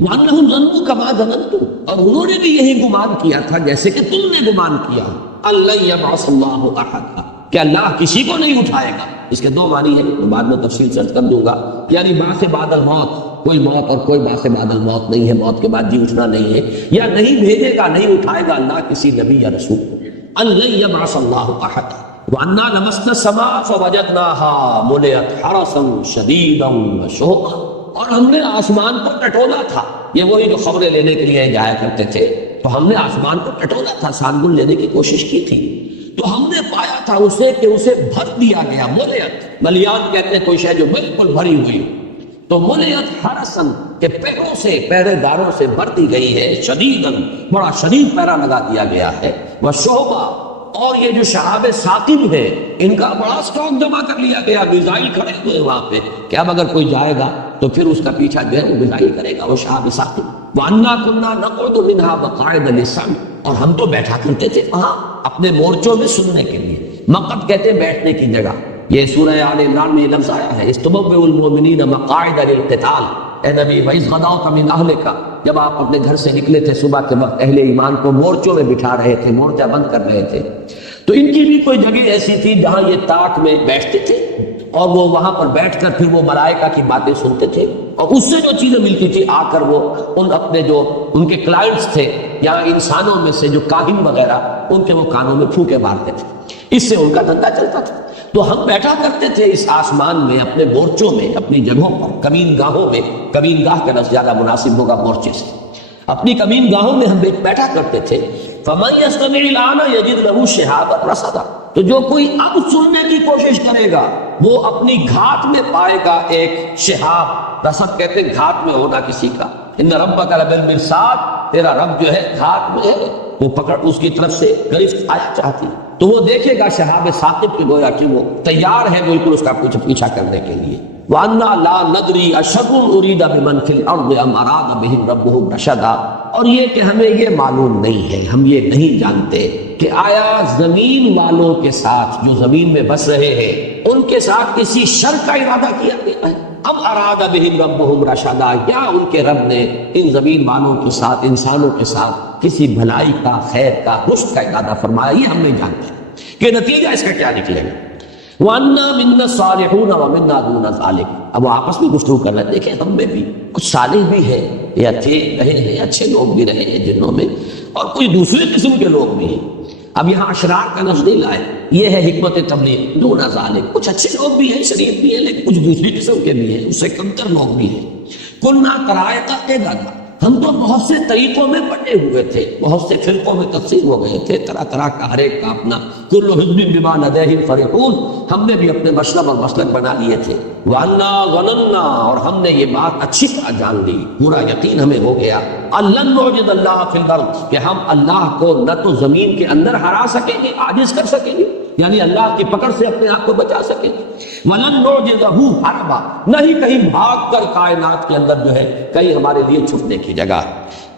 وَأَنَّهُمْ ظَنُّوا كَمَا ظَنَنتُمْ، اور انہوں نے بھی یہی گمان کیا تھا جیسے کہ تم نے گمان کیا، أَن لَن يَبْعَثَ اللَّهُ أَحَدًا، کہ اللہ کسی کو نہیں اٹھائے گا۔ اس کے دو معنی ہیں، تو بعد میں تفصیل سے کر دوں گا۔ یعنی بعث بعد الموت، کوئی موت اور کوئی بعث بعد الموت نہیں ہے، موت کے بعد جی اٹھنا نہیں ہے، یا نہیں بھیجے گا، نہیں اٹھائے گا اللہ کسی نبی یا رسول کو۔ أَن لَن يَبْعَثَ اللَّهُ أَحَدًا وَأَنَّا لَمَسْنَا السَّمَاءَ فَوَجَدْنَاهَا مُلِئَتْ حَرَسًا شَدِيدًا وَشُهُبًا، اور ہم نے آسمان کو ٹٹولا تھا۔ یہ وہی جو خبریں لینے کے لیے جایا کرتے تھے، تو ہم نے آسمان کو ٹٹولا تھا، سانگن لینے کی کوشش کی تھی، تو ہم نے پایا تھا اسے کہ اسے بھر دیا گیا۔ ملیت، ملیان کہتے ہیں کوئی شے جو بالکل بھری ہوئی ہو، تو ملیت حرسن، کہ پیروں سے، پہرے داروں سے بھر دی گئی ہے، شدیدن، بڑا شدید پہرا لگا دیا گیا ہے، وشعبا، اور یہ جو شہاب ثاقب ہے ان کا بڑا سٹاک جمع کر لیا گیا، میزائل کھڑے ہوئے وہاں پہ کہ اب اگر کوئی جائے گا تو پھر اس کا پیچھا جو ہے وہ میزائل کرے گا، وہ شہاب ثاقب۔ وَأَنَّا كُنَّا نَقْعُدُ مِنْهَا مَقَاعِدَ لِلسَّمْعِ، اور ہم تو بیٹھا کرتے تھے وہاں اپنے مورچوں میں سننے کے لیے۔ مقعد کہتے ہیں بیٹھنے کی جگہ، یہ سورہ آل عمران میں یہ لفظ آیا ہے، اِسْتَبَوِّئُ الْمُؤْمِنِينَ مَقَاعِدَ لِلْقِتَالِ، اے نبی وَإِذْ غَدَوْتَ مِنْ أَهْلِكَ، جب آپ اپنے گھر سے نکلے تھے صبح کے وقت، اہل ایمان کو مورچوں میں بٹھا رہے تھے، مورچہ بند کر رہے تھے، تو ان کی بھی کوئی جگہ ایسی تھی جہاں یہ تاٹ میں بیٹھتے تھے، اور وہ وہاں پر بیٹھ کر پھر وہ ملائکہ کی باتیں سنتے تھے، اور اس سے جو چیزیں ملتی تھی آ کر وہ ان اپنے جو ان کے کلائنٹس تھے یا انسانوں میں سے جو کاہن وغیرہ، ان کے وہ کانوں میں پھونکے مارتے تھے، اس سے ان کا دھندا چلتا تھا۔ تو ہم بیٹھا کرتے تھے اس آسمان میں، اپنے مورچوں میں، اپنی جگہوں پر، کمین گاہوں میں، کمین گاہ کا لفظ زیادہ مناسب ہوگا مورچے سے، اپنی کمین گاہوں میں ہم بیٹھا کرتے تھے۔ فَمَن يَسْتَمِعِ الْآنَ يَجِدْ لَهُ شِهَابًا رَصَدًا، تو جو کوئی اب سننے کی کوشش کرے گا وہ اپنی گھات میں پائے گا ایک شہاب، رصد کہتے ہیں گھات میں ہونا کسی کا، ان ربک لبالمرصاد، تیرا رب جو ہے گھات میں ہے، وہ پکڑ اس کی طرف سے گرفت آیا چاہتی ہے، تو وہ دیکھے گا شہاب ثاقب کی گویا کہ وہ تیار ہے بالکل اس کا پیچھا کرنے کے لیے۔ وَأَنَّا لَا نَدْرِي أَشَرٌ أُرِيدَ بِمَنْ فِي الْأَرْضِ أَمْ أَرَادَ بِهِمْ رَبُّهُمْ رَشَدًا، اور یہ کہ ہمیں یہ معلوم نہیں ہے، ہم یہ نہیں جانتے کہ آیا زمین والوں کے ساتھ جو زمین میں بس رہے ہیں ان کے ساتھ کسی شر کا ارادہ کیا گیا ہے، ام اراد بہم ربہم رشدا، یا ان کے رب نے ان زمین والوں کے ساتھ انسانوں کے ساتھ کسی بھلائی کا، خیر کا، رشد کا ارادہ فرمایا، یہ ہم نہیں جانتے کہ نتیجہ اس کا کیا نکلے گا۔ وَأَنَّا مِنَّا الصَّالِحُونَ وَمِنَّا دُونَ ذَلِكَ، اب وہ آپس میں گفتگو کر رہے ہیں، دیکھیں ہم میں بھی کچھ صالح بھی ہیں، یہ اچھے رہے ہیں، اچھے لوگ بھی رہے ہیں جنوں میں، اور کچھ دوسرے قسم کے لوگ بھی ہیں۔ اب یہاں اشرار کا لفظ نہیں لائے، یہ ہے حکمت تبلیغ، دون ذالک، کچھ اچھے لوگ بھی ہیں، شریف بھی ہیں، لیکن کچھ دوسری قسم کے بھی ہیں، اس سے کمتر لوگ بھی ہیں۔ کلنا طرائق قددا، ہم تو بہت سے طریقوں میں بٹے ہوئے تھے، بہت سے فرقوں میں تقسیم ہو گئے تھے، طرح طرح کا ہر ایک کا اپنا، کل حزب بما لدیہم فرحون، ہم نے بھی اپنے مشرب اور مسلک بنا لیے تھے۔ وَأَنَّا ظَنَنَّا، اور ہم نے یہ بات اچھی طرح جان لی، پورا یقین ہمیں ہو گیا، لَن نُعْجِزَ اللَّهَ فِي الْأَرْضِ، کہ ہم اللہ کو نہ تو زمین کے اندر ہرا سکیں گے، عاجز کر سکیں گے، یعنی اللہ کی پکڑ سے اپنے آپ کو بچا سکیں گے، وَلَن نُعْجِزَهُ حَرْبًا، نہ ہی کہیں بھاگ کر کائنات کے اندر جو ہے کہیں ہمارے لیے چھپنے کی جگہ۔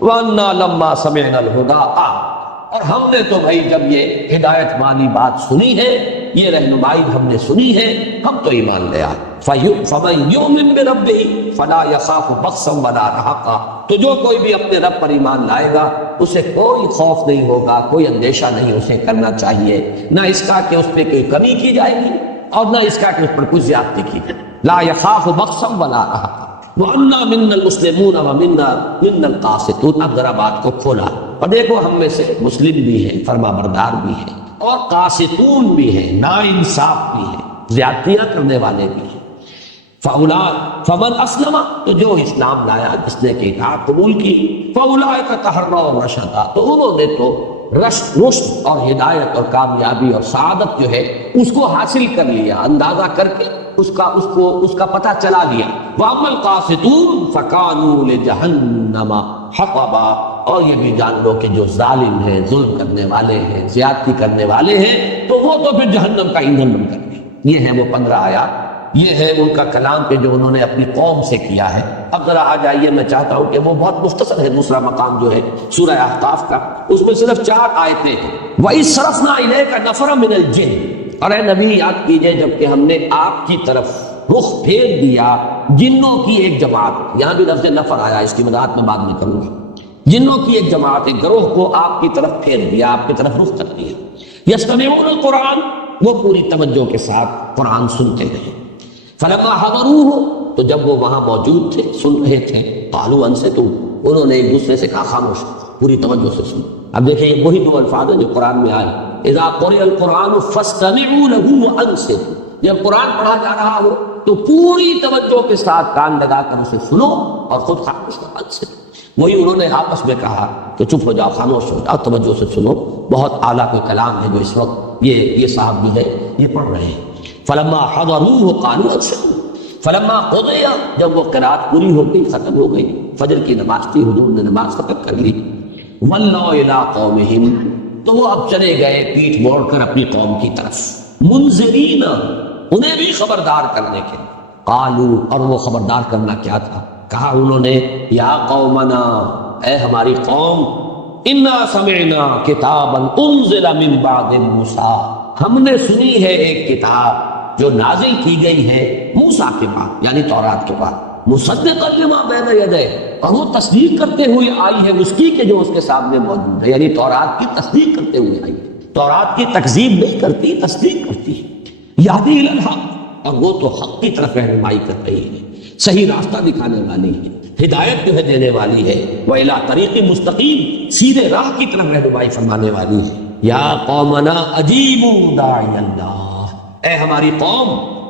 وَأَنَّا لَمَّا سَمِعْنَا الْهُدَىٰ، اور ہم نے تو بھائی جب یہ ہدایت والی بات سنی ہے، یہ رہنمائی ہم نے سنی ہے، ہم تو ایمان لے آئے۔ فَمَن يُؤْمِن بِرَبِّهِ فَلَا يَخَافُ بَخْسًا وَلَا رَهَقًا، تو جو کوئی بھی اپنے رب پر ایمان لائے گا اسے کوئی خوف نہیں ہوگا، کوئی اندیشہ نہیں اسے کرنا چاہیے، نہ اس کا کہ اس پہ کوئی کمی کی جائے گی اور نہ اس کا کہ اس پر کوئی زیادتی کی جائے۔ لا يخاف بخسا ولا رهقا وَأَنَّا مِنَّا الْمُسْلِمُونَ وَمِنَّا الْقَاسِطُونَ، اب ذرا بات کو کھولا اور دیکھو ہم میں سے مسلم بھی ہیں، فرما بردار بھی ہیں، اور قاسطون بھی ہیں، ناانصاف بھی ہیں، زیادتیاں کرنے والے بھی ہیں۔ فمن اسلم، تو جو اسلام لایا، جس نے کہ اطاعت قبول کی، فاولئک تحروا رشدا، تو انہوں نے تو رشد اور ہدایت اور کامیابی اور سعادت جو ہے اس کو حاصل کر لیا، اندازہ کر کے اس کا پتہ چلا لیا۔ واما القاسطون فکانوا لجہنم حطبا، اور یہ بھی جان لو کہ جو ظالم ہیں، ظلم کرنے والے ہیں، زیادتی کرنے والے ہیں، تو وہ تو پھر جہنم کا ایندھن بن کر گئے۔ یہ ہے وہ 15 آیات، یہ ہے ان کا کلام کہ جو انہوں نے اپنی قوم سے کیا ہے۔ اب ذرا آ جائیے، میں چاہتا ہوں کہ وہ بہت مختصر ہے، دوسرا مقام جو ہے سورہ احقاف کا، اس میں صرف 4 آیتیں ہیں۔ وَإِذْ صَرَفْنَا إِلَيْكَ نَفَرًا مِنَ الْجِنِّ، اور اے نبی یاد کیجئے جب کہ ہم نے آپ کی طرف رخ پھیر دیا جنوں کی ایک جماعت، یہاں بھی لفظ نفر آیا، اس کی وضاحت میں بعد میں کروں گا، جنوں کی ایک جماعت، ایک گروہ کو آپ کی طرف پھیر دیا، آپ کی طرف رخ کر دیا۔ یستمعون القرآن، وہ پوری توجہ کے ساتھ قرآن سنتے رہے۔ فلما حضروه، تو جب وہ وہاں موجود تھے، سن رہے تھے، قالوا انصتوا، انہوں نے ایک دوسرے سے کہا خاموش، پوری توجہ سے سنو۔ اب دیکھیں یہ وہی 2 الفاظ ہیں جو قرآن میں آئے، اذا قرئ القرآن فاستمعوا له وانصتوا، جب قرآن پڑھا جا رہا ہو تو پوری توجہ کے ساتھ کان لگا کر اسے سنو اور خود خاموش ہو۔ انصتوا، وہی انہوں نے آپس میں کہا کہ چپ ہو جاؤ، خاموش ہو جاؤ، توجہ سے سنو۔ بہت اعلیٰ کوئی کلام ہے جو اس وقت یہ صاحب بھی ہے یہ پڑھ رہے ہیں۔ فلما حضروه قالوا انصتوا، فلما قضی، جب وہ قرات پوری ہو گئی، ختم ہو گئی، فجر کی نماز تھی، حضور نے نماز ختم کر لی، ولوا الی قومہم، تو وہ اب چلے گئے پیٹھ موڑ کر اپنی قوم کی طرف، منذرین، انہیں بھی خبردار کرنے کے۔ قالوا، اور وہ خبردار کرنا کیا تھا؟ کہا انہوں نے، یا قومنا، اے ہماری قوم، انا سمعنا کتابا انزل من بعد موسیٰ، ہم نے سنی ہے ایک کتاب جو نازل کی گئی ہے موسیٰ کے بعد، یعنی تورات کے بعد، مصدقا لما بین یدیہ، اور وہ تصدیق کرتے ہوئے آئی ہے اس کی کہ جو اس کے سامنے موجود ہے، یعنی تورات کی تصدیق کرتے ہوئے آئی ہے، تورات کی تکذیب نہیں کرتی، تصدیق کرتی ہے۔ یہدی الی الحق، اور وہ تو حق کی طرف رہنمائی کر رہی ہے، صحیح راستہ دکھانے والی ہے، ہدایت جو ہے دینے والی ہے، وَإِلَىٰ طَرِيقٍ مُسْتَقِيمٍ، سیدھے راہ کی طرف رہنمائی فرمانے والی ہے۔ یا قومنا اجیبوا داعی اللہ، اے ہماری قوم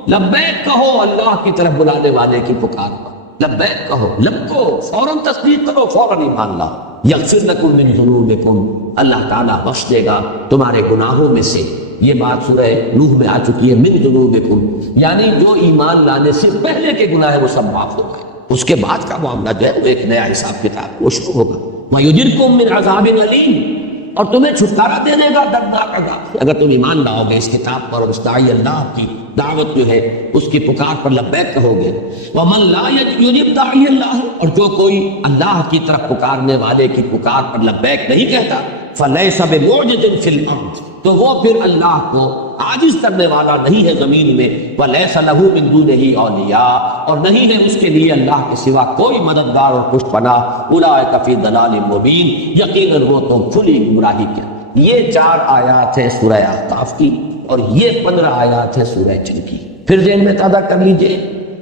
لبیک کہو اللہ کی طرف بلانے والے کی پکار پر، لبیک کہو، لب کو فوراً تصدیق کرو، فوراً ایمان لاؤ۔ یغفر لکم من ذنوبکم، اللہ تعالیٰ بخش دے گا تمہارے گناہوں میں سے۔ یہ بات سورہ نوح میں آ چکی ہے، من ذنوبکم، یعنی جو ایمان لانے سے پہلے کے گناہ ہیں وہ سب معاف ہو گئے، اس کے بعد کا معاملہ جو ہے وہ ایک نیا حساب کتاب وہ شروع ہوگا۔ وَيُجِرْكُم مِّنْ عَذَابٍ أَلِيمٍ، اور تمہیں چھٹکارا دے دے گا دردناک عذاب سے اگر تم ایمان لاؤ گے اس کتاب پر اور اس داعی اللہ کی دعوت جو ہے اس کی پکار پر لبیک کہو گے۔ وَمَن لَا يُجِبْ دَاعِيَ اللَّهِ، اور جو کوئی اللہ کی طرف پکارنے والے کی پکار پر لبیک نہیں کہتا، فَلَيْسَ بِمُعْجِزٍ فِي الْأَرْضِ، تو وہ پھر اللہ کو عاجز کرنے والا نہیں ہے زمین میں۔ وَلَيْسَ لَهُ مِن دُونِهِ أَوْلِيَاء، اور نہیں ہے اس کے لیے اللہ کے سوا کوئی مددگار اور پشت پناہ۔ أُولَٰئِكَ فِي ضَلَالٍ مُّبِينٍ، یقیناً وہ تو کھلی گمراہی کے۔ یہ 4 آیات ہیں سورہ احقاف کی، اور یہ 15 آیات ہیں سورہ جن کی۔ پھر ذہن میں تازہ کر لیجئے،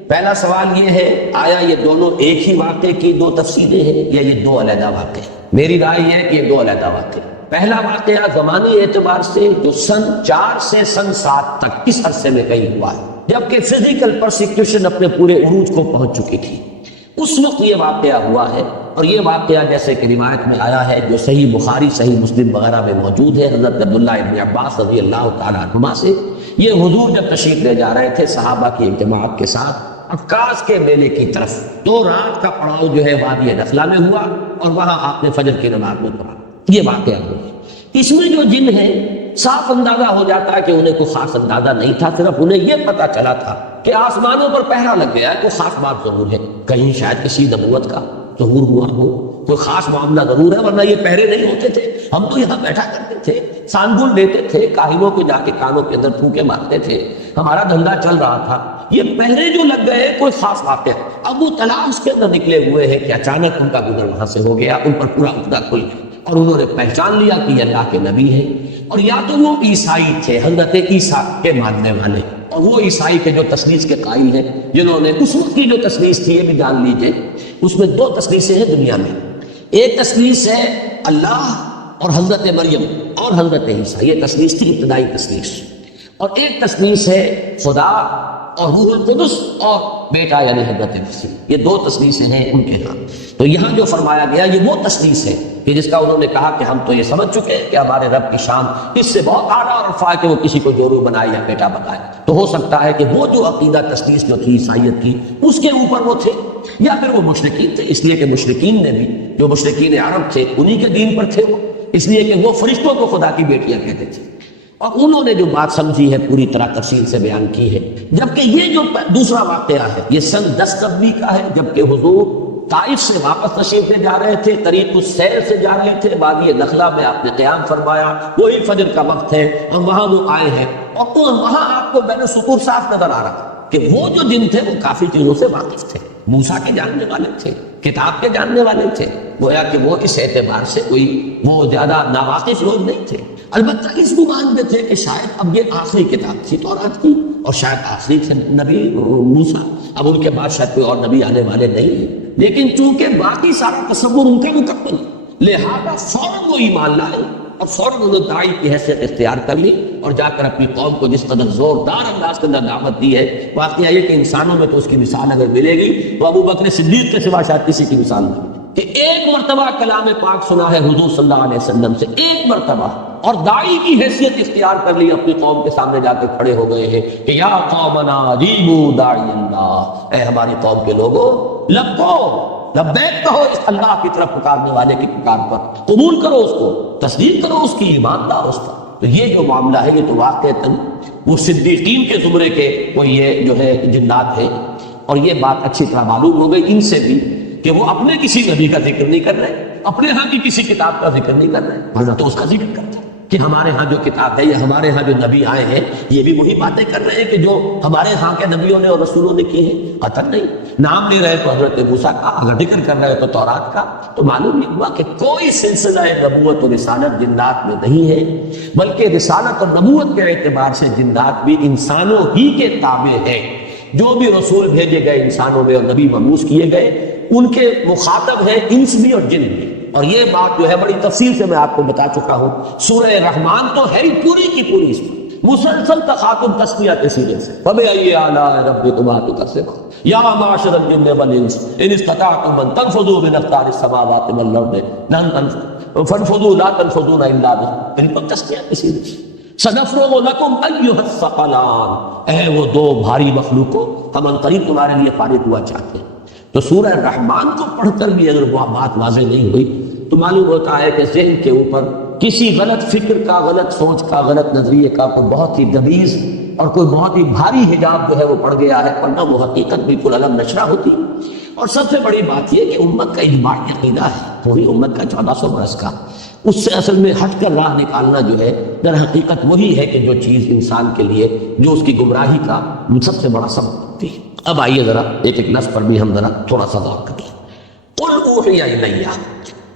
پہلا سوال یہ ہے آیا یہ دونوں ایک ہی واقعے کی 2 تفصیلیں ہیں یا یہ 2 علیحدہ واقعے؟ میری رائے یہ ہے کہ یہ 2 علیحدہ واقعے۔ پہلا واقعہ زمانی اعتبار سے جو سن 4 سے سن 7 تک اس عرصے میں کہیں ہوا ہے، جبکہ فزیکل پرسیکیوشن اپنے پورے عروج کو پہنچ چکی تھی، اس وقت یہ واقعہ ہوا ہے۔ اور یہ واقعہ جیسے کہ روایت میں آیا ہے جو صحیح بخاری صحیح مسلم وغیرہ میں موجود ہے، حضرت عبداللہ ابن عباس رضی اللہ تعالیٰ عنہما سے، یہ حضور جب تشریف لے جا رہے تھے صحابہ کی ایک جماعت کے ساتھ عکاظ کے میلے کی طرف، تو رات کا پڑاؤ جو ہے وادی نخلا میں ہوا اور وہاں آپ نے فجر کی نماز میں پڑھا۔ یہ واقعہ ہوا۔ اس میں جو جن ہیں صاف اندازہ ہو جاتا ہے کہ انہیں کوئی خاص اندازہ نہیں تھا، صرف انہیں یہ پتا چلا تھا کہ آسمانوں پر پہرا لگ گیا ہے، کوئی خاص بات ضرور ہے، کہیں شاید کسی نبوت کا ظہور ہوا ہو، کوئی خاص معاملہ ضرور ہے، ورنہ یہ پہرے نہیں ہوتے تھے۔ ہم تو یہاں بیٹھا کرتے تھے، سانگل لیتے تھے، کاہنوں کے جا کے کانوں کے اندر پھونکے مارتے تھے، ہمارا دھندا چل رہا تھا۔ یہ پہرے جو لگ گئے کوئی خاص واقعہ، اب وہ تلاش کے اندر نکلے ہوئے ہیں کہ اچانک ان کا گزر وہاں سے ہو گیا، ان پر پورا عقدہ کھل گیا اور انہوں نے پہچان لیا کہ یہ اللہ کے نبی ہے۔ اور یا تو وہ عیسائی تھے، حضرت عیسیٰ کے ماننے والے، اور وہ عیسائی کے جو تثلیث کے قائل ہیں، جنہوں نے اس وقت کی جو تثلیث تھی یہ بھی جان لیجیے، اس میں 2 تثلیثیں ہیں دنیا میں۔ ایک تثلیث ہے اللہ اور حضرت مریم اور حضرت عیسیٰ، یہ تثلیث تھی ابتدائی تثلیث، اور ایک تثلیث ہے خدا اور روح القدس اور بیٹا یعنی حضرت مسیح، یہ 2 تثلیثیں ہیں ان کے ہاں۔ تو یہاں جو فرمایا گیا یہ وہ تثلیث ہے کہ جس کا انہوں نے کہا کہ ہم تو یہ سمجھ چکے ہیں کہ ہمارے رب کی شان اس سے بہت اعلیٰ اور رفع ہے کہ وہ کسی کو جورو بنائے یا بیٹا بنائے۔ تو ہو سکتا ہے کہ وہ جو عقیدہ تثلیث جو تھی عیسائیت کی اس کے اوپر وہ تھے، یا پھر وہ مشرکین تھے، اس لیے کہ مشرکین نے بھی جو مشرکین عرب تھے انہی کے دین پر تھے وہ، اس لیے کہ وہ فرشتوں کو خدا کی بیٹیاں کہتے تھے، اور انہوں نے جو بات سمجھی ہے پوری طرح تفصیل سے بیان کی ہے۔ جبکہ یہ جو دوسرا واقعہ ہے یہ سن 10 قبلی کا ہے، جبکہ حضور طائف سے واپس تشریف لے جا رہے تھے، طریق السیر سے جا رہے تھے، وادی نخلا میں آپ نے قیام فرمایا، وہی فجر کا وقت ہے اور وہاں وہ آئے ہیں، اور وہاں آپ کو بین سطور صاف نظر آ رہا کہ وہ جو جن تھے وہ کافی چیزوں سے واقف تھے، موسیٰ کے جاننے والے تھے، کتاب کے جاننے والے تھے، گویا کہ وہ اس اعتبار سے کوئی وہ زیادہ ناواقف لوگ نہیں تھے۔ البتہ اس کو مانتے تھے کہ شاید اب یہ آخری کتاب تھی تورات کی، اور شاید آخری تھے نبی موسیٰ، اب ان کے بعد شاید کوئی اور نبی آنے والے نہیں ہیں، لیکن چونکہ باقی سارا تصور ان کا مکمل، لہذا فوراً وہ ایمان لائے اور فوراً انہوں نے داعی کی حیثیت اختیار کر لی اور جا کر اپنی قوم کو جس قدر زوردار انداز کے اندر دعوت دی ہے۔ واقعہ یہ کہ انسانوں میں تو اس کی مثال اگر ملے گی تو ابو بکر صدیق کے سوا شاید کسی کی مثال نہیں، کہ ایک مرتبہ کلام پاک سنا ہے حضور صلی اللہ علیہ وسلم سے، ایک مرتبہ، اور داعی کی حیثیت اختیار کر لی، اپنی قوم کے سامنے جا کے کھڑے ہو گئے ہیں کہ یا قومنا اجیبوا داعی اللہ، اے ہماری قوم کے لوگوں لبو لبیک کہو اس اللہ کی طرف پکارنے والے کی پکار پر، قبول کرو اس کو، تصدیق کرو اس کی، ایمان لاؤ اس پر۔ تو یہ جو معاملہ ہے یہ تو واقعتاً وہ صدیقین کے زمرے کے وہ یہ جو ہے جنات ہیں، اور یہ بات اچھی طرح معلوم ہو گئی ان سے بھی کہ وہ اپنے کسی نبی کا ذکر نہیں کر رہے، اپنے ہاں کی کسی کتاب کا ذکر نہیں کر رہے، ورنہ تو اس کا ذکر کرتا کہ ہمارے ہاں جو کتاب ہے یا ہمارے ہاں جو نبی آئے ہیں یہ بھی وہی باتیں کر رہے ہیں کہ جو ہمارے ہاں کے نبیوں نے اور رسولوں نے کی ہیں، قطعاً نہیں۔ نام لے رہے تو حضرت موسیٰ کا، اگر ذکر کر رہے تو تورات کا، تو معلوم یہ ہوا کہ کوئی سلسلہ نبوت اور رسالت جنات میں نہیں ہے، بلکہ رسالت اور نبوت کے اعتبار سے جنات بھی انسانوں ہی کے تابع ہیں۔ جو بھی رسول بھیجے گئے انسانوں میں اور نبی مبعوث کیے گئے ان کے مخاطب ہیں انس بھی اور جن بھی، اور یہ بات جو ہے بڑی تفصیل سے میں آپ کو بتا چکا ہوں۔ سورہ رحمان تو ہے ہی پوری کی پوری اس میں مسلسل تخاطب تسمیہ کے سیرے سے فبأي آلاء ربكما تكذبان یا معاشر الجن والانس ان استطعتم ان تنفذوا من اقطار السماوات والارض فانفذوا لا تنفذون الا بسلطان تسمیہ کے سیرے سے سنفرغ لکم ایھا الثقلان اے وہ دو بھاری مخلوقوں ہم عنقریب تمہارے لیے فارغ ہوا چاہتے ہیں۔ تو سورہ رحمان کو پڑھ کر بھی اگر وہ بات واضح نہیں ہوئی تو معلوم ہوتا ہے کہ ذہن کے اوپر کسی غلط فکر کا، غلط سوچ کا، غلط نظریے کا کوئی بہت ہی غلیظ اور کوئی بہت ہی بھاری حجاب جو ہے وہ پڑ گیا ہے، ورنہ وہ حقیقت بالکل الگ نشرہ ہوتی۔ اور سب سے بڑی بات یہ کہ امت کا اجماعی عقیدہ ہے، پوری امت کا 1400 برس کا، اس سے اصل میں ہٹ کر راہ نکالنا جو ہے در حقیقت وہی ہے کہ جو چیز انسان کے لیے جو اس کی گمراہی کا سب سے بڑا سبب ہوتی ہے۔ اب آئیے ذرا ایک ایک لفظ پر بھی ہم ذرا تھوڑا سا غور کر لیں۔ قل اوحی الی،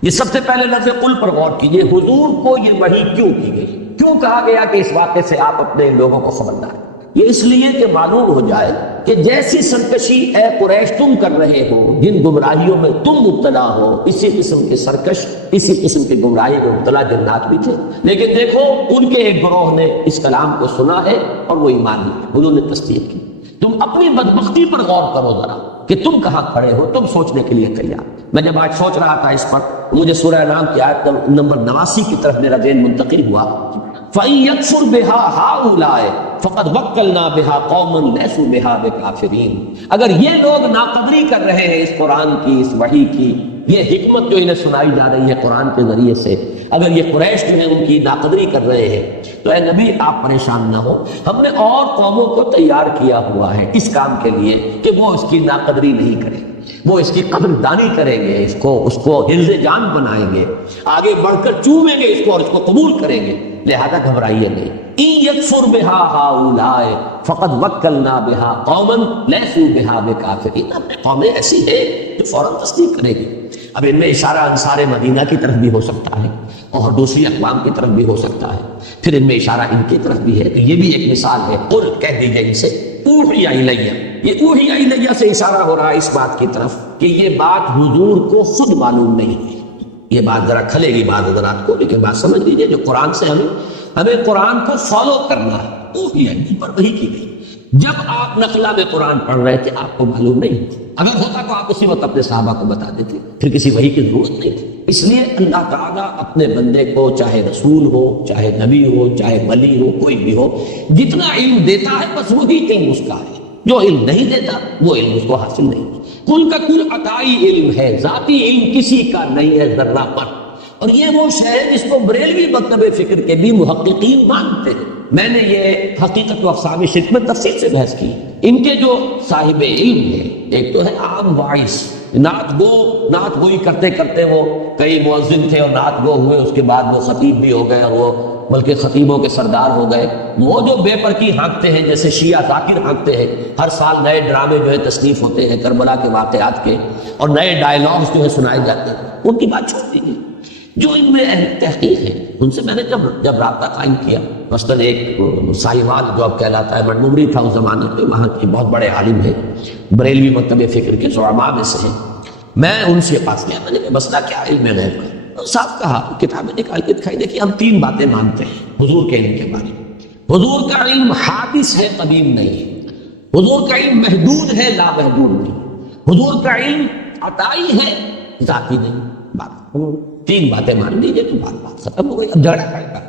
یہ سب سے پہلے لفظ قل پر غور کیجئے، حضور کو یہ وحی کیوں کی گئی، کیوں کہا گیا کہ اس واقعے سے آپ اپنے لوگوں کو خبردار؟ یہ اس لیے کہ معلوم ہو جائے کہ جیسی سرکشی اے قریش تم کر رہے ہو، جن گمراہیوں میں تم مبتلا ہو، اسی قسم کے سرکش، اسی قسم کے گمراہی میں مبتلا جنات بھی تھے، لیکن دیکھو ان کے ایک گروہ نے اس کلام کو سنا ہے اور وہ ایمان لیا، انہوں نے تصدیق کی۔ تم اپنی بدبختی پر غور کرو ذرا کہ تم کہاں کھڑے ہو، تم سوچنے کے لیے تیار۔ میں جب آج سوچ رہا تھا اس پر، مجھے سورہ انعام کی آیت نمبر 89 کی طرف میرا ذہن منتقل ہوا، فَإِن يَكْفُرْ بِهَا هَؤُلَاءِ فَقَدْ وَكَّلْنَا بِهَا قَوْمًا لَيْسُوا بِهَا بِكَافِرِينَ۔ اگر یہ لوگ ناقدری کر رہے ہیں اس قرآن کی، اس وحی کی، یہ حکمت جو انہیں سنائی جا رہی ہے قرآن کے ذریعے سے، اگر یہ قریش جو ہے ان کی ناقدری کر رہے ہیں تو اے نبی آپ پریشان نہ ہو، ہم نے اور قوموں کو تیار کیا ہوا ہے اس کام کے لیے کہ وہ اس کی ناقدری نہیں کریں، وہ اس کی قدردانی کریں گے، اس کو حرز جان بنائیں گے، آگے بڑھ کر چومیں گے اس کو اور اس کو قبول کریں گے، لہذا گھبرائیے نہیں۔ ان یکفر بها هؤلاء فقد وکلنا بها قوما لیسوا بها بکافرین، اپنے قومیں ایسی ہے جو فوراً تصدیق کرے گی۔ اب ان میں اشارہ انصار مدینہ کی طرف بھی ہو سکتا ہے اور دوسری اقوام کی طرف بھی ہو سکتا ہے، پھر ان میں اشارہ ان کی طرف بھی ہے، تو یہ بھی ایک مثال ہے۔ قل کہہ دیجئے ان سے اوحی الی، یہ اوحی الی سے اشارہ ہو رہا ہے اس بات کی طرف کہ یہ بات حضور کو خود معلوم نہیں ہے۔ یہ بات ذرا کھلے گی بعض حضرات کو، لیکن بات سمجھ لیجیے جو قرآن سے ہمیں قرآن کو فالو کرنا ہے، اوحی الی پر وحی کی گئی۔ جب آپ نقلہ میں قرآن پڑھ رہے تھے آپ کو معلوم نہیں، اگر ہوتا تو آپ اسی وقت اپنے صحابہ کو بتا دیتے، پھر کسی وحی کی ضرورت نہیں تھی۔ اس لیے اللہ تعالیٰ اپنے بندے کو چاہے رسول ہو، چاہے نبی ہو، چاہے ولی ہو، کوئی بھی ہو، جتنا علم دیتا ہے بس وہی علم اس کا ہے، جو علم نہیں دیتا وہ علم اس کو حاصل نہیں۔ کل کا کل عطائی علم ہے، ذاتی علم کسی کا نہیں ہے ذرہ پر، اور یہ وہ شے ہے جس کو بریلوی مکتب فکر کے بھی محققین مانتے ہیں۔ میں نے یہ حقیقت و اقسام شرک میں تفصیل سے بحث کی۔ ان کے جو صاحب علم ہیں، ایک تو ہے عام واعظ، نعت گوئی کرتے کرتے وہ کئی مؤذن تھے اور نعت گو ہوئے، اس کے بعد وہ خطیب بھی ہو گئے، وہ بلکہ خطیبوں کے سردار ہو گئے۔ وہ جو بے پرکی ہانکتے ہیں، جیسے شیعہ ذاکر ہانکتے ہیں، ہر سال نئے ڈرامے جو ہے تصنیف ہوتے ہیں کربلا کے واقعات کے، اور نئے ڈائلاگز جو ہے سنائے جاتے ہیں، ان کی بات چھوڑ دیجیے۔ جو ان میں اہل تحقیق ہے ان سے میں نے جب رابطہ قائم کیا، مثلاً ایک سائیوال جو اب کہلاتا ہے، منموری تھا اس زمانے میں، وہاں کے بہت بڑے عالم ہیں، بریلوی مکتب فکر کے زعماء میں سے ہیں، میں ان سے پاس گیا، میں نے کہا مسئلہ کیا علم غیب کا؟ صاحب کہا، کتابیں نکال کے دکھائی، دیکھیے ہم 3 باتیں مانتے ہیں حضور کے علم کے بارے میں۔ حضور کا علم حادث ہے، قدیم نہیں ہے۔ حضور کا علم محدود ہے، لا محدود نہیں۔ حضور کا علم عطائی ہے، ذاتی نہیں۔ بات 3 باتیں مان لیجیے تو بات ختم ہو گئی، اب جھگڑا پڑے گا۔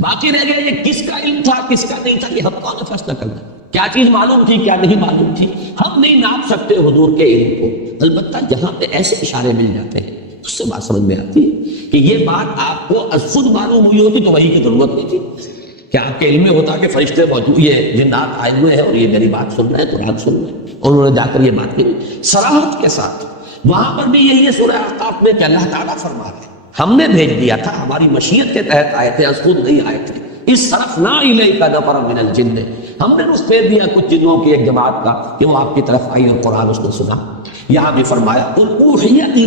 باقی رہ گیا یہ کس کا علم تھا کس کا نہیں تھا، یہ ہم کون فیصلہ کرنا، کیا چیز معلوم تھی کیا نہیں معلوم تھی، ہم نہیں ناپ سکتے حضور کے علم کو۔ البتہ جہاں پہ ایسے اشارے مل جاتے ہیں اس سے بات سمجھ میں آتی ہے کہ یہ بات آپ کو از خود معلوم ہوئی ہوتی تو وحی کی ضرورت نہیں تھی، کہ آپ کے علم میں ہوتا کہ فرشتے موجود، یہ جنات آئے ہوئے ہیں اور یہ میری بات سن رہے ہیں، قرآن سن رہے ہیں، اور انہوں نے جا کر یہ بات کی صراحت کے ساتھ۔ وہاں پر بھی یہی ہے سورہ احقاف میں کہ اللہ تعالیٰ فرما رہے ہیں ہم نے بھیج دیا تھا، ہماری مشیت کے تحت آئے تھے، از خود نہیں آئے تھے۔ اس صرفنا الیک نفرا من الجن، ہم نے رخ پھیر دیا کچھ جنوں کی ایک جماعت کا کہ وہ آپ کی طرف آئی اور قرآن اس نے سنا۔ یہاں بھی فرمایا قل اوحی الی،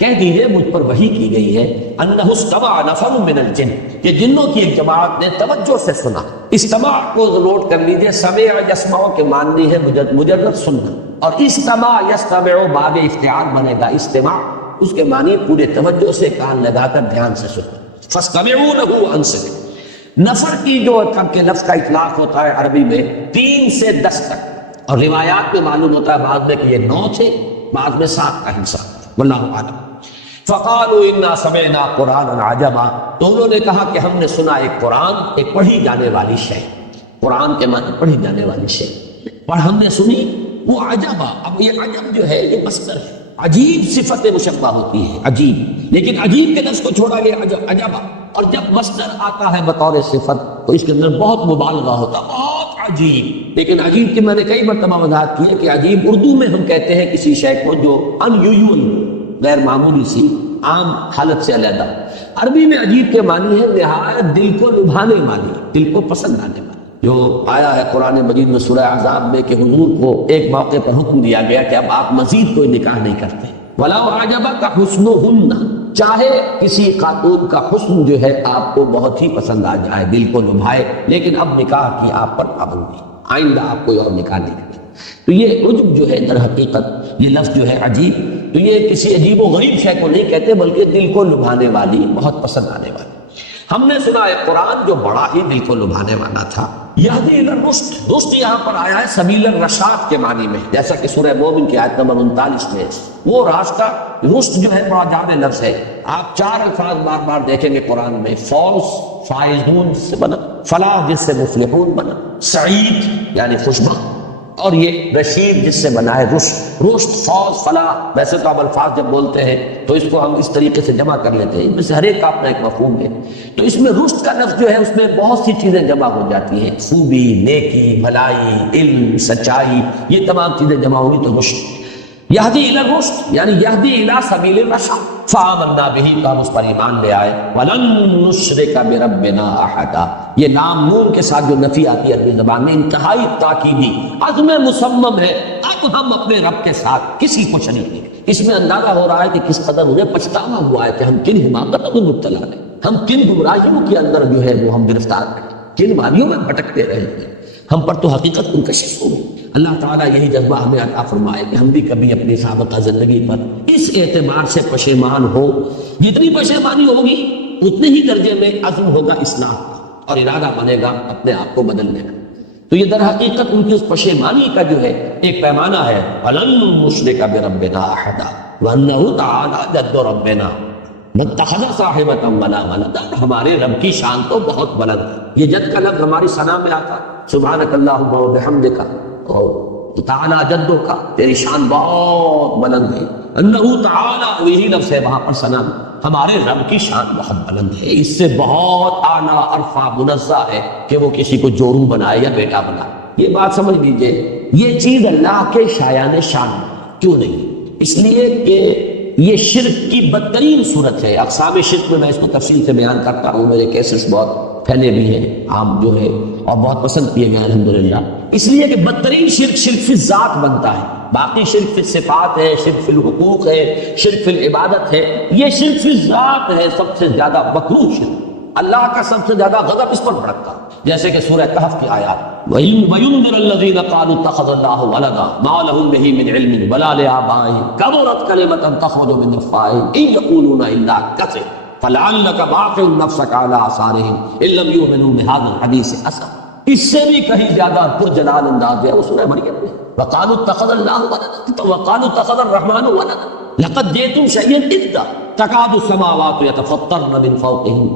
کہہ دیجیے مجھ پر وحی کی گئی ہے، انہ استمع نفر من الجن، کہ جنوں کی ایک جماعت نے توجہ سے سنا۔ استماع کو نوٹ کر لیجیے، سمع یسمع کے معنی ہے مجرد سننا، اور استمع یستمع باب افتعال بنے گا، استماع اس کے معنی پورے توجہ سے کان لگا کر دھیان سے سننا۔ فاستمعوا له وانصتوا، نفر کی جو کے لفظ کا اطلاق ہوتا ہے عربی میں 3 سے 10 تک، اور روایات میں معلوم ہوتا ہے بعض میں کہ یہ 9 تھے، بعض میں 7 کا حصہ، واللہ اعلم۔ فقالوا انا سمعنا قرانا عجبا، تو انہوں نے کہا کہ ہم نے سنا ایک قرآن، ایک پڑھی جانے والی شے، قرآن کے معنی پڑھی جانے والی شے، پر ہم نے سنی وہ عجبا۔ اب یہ عجب جو ہے یہ مصدر ہے، عجیب صفت مشبہ ہوتی ہے، عجیب، لیکن عجیب کے لفظ کو چھوڑا گیا عجبا، اور جب مصدر آتا ہے بطور صفت تو اس کے اندر بہت مبالغہ ہوتا، بہت عجیب۔ لیکن عجیب کی میں نے کئی مرتبہ وضاحت کی ہے کہ عجیب اردو میں ہم کہتے ہیں کسی شے کو جو ان یوزول، غیر معمولی سی، عام حالت سے علیحدہ۔ عربی میں عجیب کے معنی ہے نہایت دل کو لبھانے والی، دل کو پسند آنے والی، جو آیا ہے قرآن مجید میں سورہ احزاب میں کہ حضور کو ایک موقع پر حکم دیا گیا کہ اب آپ مزید کوئی نکاح نہیں کرتے، وَلَوْ عَجَبَكَ حُسْنُهُنَّ، چاہے کسی خاتون کا حسن جو ہے آپ کو بہت ہی پسند آ جائے، دل کو لبھائے، لیکن اب نکاح کی آپ پر پابندی، آئندہ آپ کوئی اور نکاح نہیں کریں۔ تو یہ عجب جو ہے در حقیقت یہ لفظ جو ہے عجیب، تو یہ کسی عجیب و غریب شے کو نہیں کہتے بلکہ دل کو لبھانے والی، بہت پسند آنے والی۔ ہم نے سنا ہے قرآن جو بڑا ہی دل کو لبھانے والا تھا۔ یہدی الی الرشد، رشد یہاں پر آیا ہے سبیل الرشاد کے معنی میں، جیسا کہ سورہ مومن کی آیت نمبر 39 میں وہ راستہ، رشد جو ہے بڑا جامع لفظ ہے۔ آپ 4 الفاظ بار بار دیکھیں گے قرآن میں، فوز فائزون سے بنا، فلاح جس سے مفلحون بنا، سعید یعنی خوشبخت، اور یہ رشید جس سے بنا ہے رشد، فوز، فلاح۔ ویسے تو اب الفاظ جب بولتے ہیں تو اس کو ہم اس طریقے سے جمع کر لیتے ہیں، ان میں سے ہر ایک کا اپنا ایک مفہوم ہے۔ تو اس میں رشد کا لفظ جو ہے اس میں بہت سی چیزیں جمع ہو جاتی ہیں، خوبی، نیکی، بھلائی، علم، سچائی، یہ تمام چیزیں جمع ہوگی تو رشد۔ یہدی الی الرشد یعنی یہدی الی سبیل الرشاد، فآمنا بہ، تو ہم اس پر ایمان لے آئے، ولن نشرک بربنا احدا، یہ لام نون کے ساتھ جو نفی آتی ہے عربی زبان میں انتہائی تاکیدی، عزم مصمم ہے، اب ہم اپنے رب کے ساتھ کسی کو شریک نہیں۔ اس میں اندازہ ہو رہا ہے کہ کس قدر انہیں پچھتاوا ہوا ہے کہ ہم کن حماقتوں میں مبتلا ہیں، ہم کن گمراہیوں کے اندر جو ہے وہ ہم گرفتار ہیں، کن وادیوں میں بھٹکتے رہے ہیں، ہم پر تو حقیقت منکشف ہو۔ اللہ تعالیٰ یہی جذبہ ہمیں عطا فرمائے کہ ہم بھی کبھی اپنی سابقہ زندگی پر اس اعتبار سے پشیمان ہو، جتنی پشیمانی ہوگی اتنے ہی درجے میں عزم ہوگا اصلاح کا اور ارادہ بنے گا اپنے آپ کو بدلنے کا۔ تو یہ در حقیقت ان کی اس پشیمانی کا جو ہے ایک پیمانہ ہے، وَلَن نُشْرِكَ بِرَبِّنَا أَحَدًا وَأَنَّهُ تَعَالَىٰ جَدُّ رَبِّنَا مَا اتَّخَذَ صَاحِبَةً وَلَا وَلَدًا، ہمارے رب کی شان تو بہت بلند ہے۔ یہ جد کا لفظ ہماری ثنا میں آتا، سبحانک اللہم وبحمدک، اور تعالیٰ جدوں کا، تیری شان بہت بلند ہے، انہو تعالیٰ، وہی لفظ ہے وہاں پر ثنا، ہمارے رب کی شان بہت بلند ہے، اس سے بہت اعلیٰ عرفہ منزہ ہے کہ وہ کسی کو جورو بنائے یا بیٹا بنائے۔ یہ بات سمجھ لیجئے، یہ چیز اللہ کے شایان شان کیوں نہیں؟ اس لیے کہ یہ شرک کی بدترین صورت ہے۔ اقسام شرک میں اس کو تفصیل سے بیان کرتا ہوں، میرے کیسز بہت پھیلے بھی ہیں، عام جو ہے، اور بہت پسند کیے گئے الحمدللہ، اس لیے کہ بدترین شرک شرک فی الذات بنتا ہے، باقی شرک فی الصفات ہے، شرک فی الحقوق ہے، شرک فی العبادت ہے، یہ شرک فی الذات ہے، سب سے زیادہ مکروہ شرک، اللہ کا سب سے زیادہ غضب اس پر بھڑکتا ہے، جیسے کہ سورہ کہف کی آیات، وَيُنذِرَ الَّذِينَ قَالُوا اتَّخَذَ اللَّهُ وَلَدًا مَا لَهُم بِهِ مِنْ عِلْمٍ وَلَا لِآبَائِهِمْ كَبُرَتْ كَلِمَةً تَخْرُجُ مِنْ أَفْوَاهِهِمْ إِنْ يَقُولُونَ إِلَّا كَذِبًا فَلَعَلَّكَ بَاخِعٌ نَفْسَكَ عَلَىٰ آثَارِهِمْ إِن لَّمْ يُؤْمِنُوا بِهَٰذَا الْحَدِيثِ أَسَفًا۔ اس سے بھی کہیں زیادہ پرجلال انداز ہے وہ سورہ مریم میں، وَقَالُوا اتَّخَذَ اللَّهُ وَلَدًا وَقَالُوا اتَّخَذَ الرَّحْمَٰنُ وَلَدًا لَقَدْ جِئْتُمْ شَيْئًا إِدًّا تَكَادُ السَّمَاوَاتُ يَتَفَطَّرْنَ مِنْ فَوْقِهِنَّ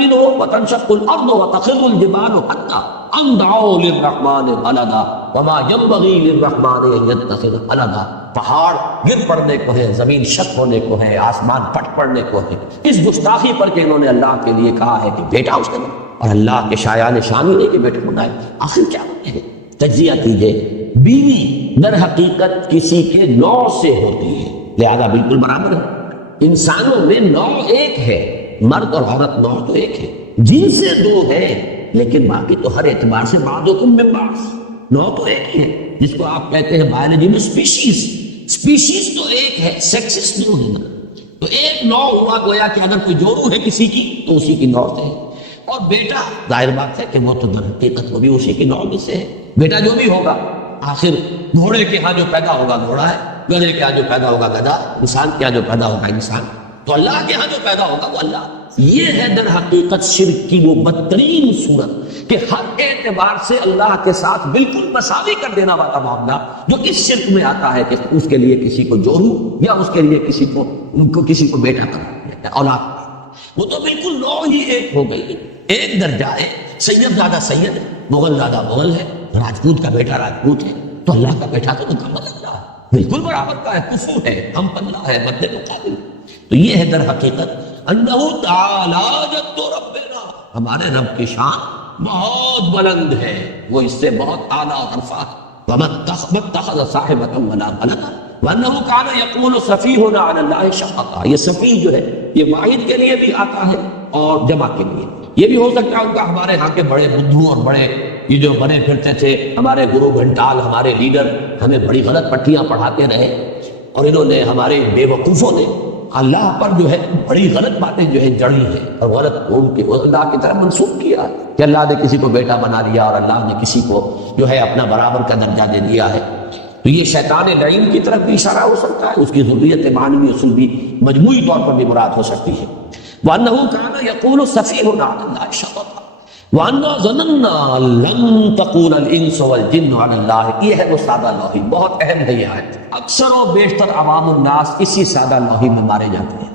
مِنْهُ وَتَنشَقُّ الْأَرْضُ وَتَخِرُّ الْجِبَالُ حَتَّىٰ أَن دَعَوْا لِلرَّحْمَٰنِ وَلَدًا وَمَا يَنبَغِي لِلرَّحْمَٰنِ أَن يَتَّخِذَ وَلَدًا۔ پہاڑ گر پڑنے کو ہے، زمین شق ہونے کو ہے، آسمان پھٹ پڑنے کو ہے، اس گستاخی پر کہ انہوں نے اللہ کے لیے کہا ہے کہ بیٹا اس نے، اور اللہ کے شایان شان ہی نہیں کہ بیٹا بنائے، آخر کیا ہے؟ تجزیہ کیجئے، بیوی در حقیقت کسی کے نوع سے ہوتی ہے، لہذا بالکل برابر ہے۔ انسانوں میں نوع ایک ہے، مرد اور عورت نوع تو ایک ہے، جن سے دو ہے، لیکن باقی تو ہر اعتبار سے بعضکم من بعض، نوع تو ایک ہی ہے، جس کو آپ کہتے ہیں بایولوجی میں سپیشیز تو ایک ہے، سیکسز دو ہے نا، تو ایک نوع ہوا، گویا کہ اگر کوئی جورو ہے کسی کی تو اسی کی نوع سے ہے، اور بیٹا ظاہر بات ہے کہ وہ تو در حقیقت وہ بھی اسی کی نوع میں سے ہے، بیٹا جو بھی ہوگا، آخر گھوڑے کے ہاں جو پیدا ہوگا گھوڑا ہے، گدھے کے ہاں جو پیدا ہوگا گدھا، انسان کے ہاں جو پیدا ہوگا انسان، تو اللہ کے ہاں جو پیدا ہوگا وہ اللہ۔ یہ ہے در حقیقت شرک کی وہ بدترین صورت کہ ہر اعتبار سے اللہ کے ساتھ بالکل مساوی کر دینا والا معاملہ جو اس شرک میں آتا ہے کہ اس کے لیے کسی کو جوڑو یا اس کے لیے کسی کو بیٹا کر اولاد، وہ تو بالکل نوع ہی ایک ہو گئی، ایک درجہ ہے۔ سید زیادہ سید ہے، مغل زیادہ مغل ہے، راجپوت کا بیٹا راجپوت ہے، تو اللہ کا بیٹا تو مکمل اللہ ہے، بالکل برابر کا ہے، کفو ہے، ہم پلہ ہے، مد مقابل۔ تو یہ ہے در حقیقت انہ تعالی جد ربنا، ہمارے رب کی شان بہت بلند ہے، وہ اس سے بہت اعلیٰ اور عرفہ۔ وَمَتَّخَذَ صَاحِبَةً وَلَا وَلَدًا وَأَنَّهُ كَانَ يَقُولُ سَفِيهُنَا عَلَى اللَّهِ شَطَطًا۔ یہ سفیہ جو ہے یہ واحد کے لیے بھی آتا ہے اور جمع کے لیے، یہ بھی ہو سکتا ہے ان کا ہمارے ہاں کے بڑے بدھو اور بڑے یہ جو بنے پھرتے تھے ہمارے گرو گھنٹال، ہمارے لیڈر ہمیں بڑی غلط پٹیاں پڑھاتے رہے، اور انہوں نے ہمارے بے وقوفوں نے اللہ پر جو ہے بڑی غلط باتیں جو ہے جڑی ہیں اور غلط اللہ کی طرف منسوخ کیا کہ اللہ نے کسی کو بیٹا بنا دیا اور اللہ نے کسی کو جو ہے اپنا برابر کا درجہ دے دیا ہے۔ تو یہ شیطان لعین کی طرف بھی اشارہ ہو سکتا ہے، اس کی ذریت معنوی اصول بھی مجموعی طور پر بھی مراد ہو سکتی ہے۔ وَأَنَّهُ كَانَ يَقُولُ سَفِيهٌ عَلَى اللَّهِ شَطَطًا وَأَنَّا ظَنَنَّا لَن تَقُولَ الْإِنسُ وَالْجِنُّ عَلَى اللَّهِ۔ یہ ہے وہ سادہ لوحی، بہت اہم ہے یہ آیت۔ اکثر و بیشتر عوام الناس اسی سادہ لوحی میں مارے جاتے ہیں۔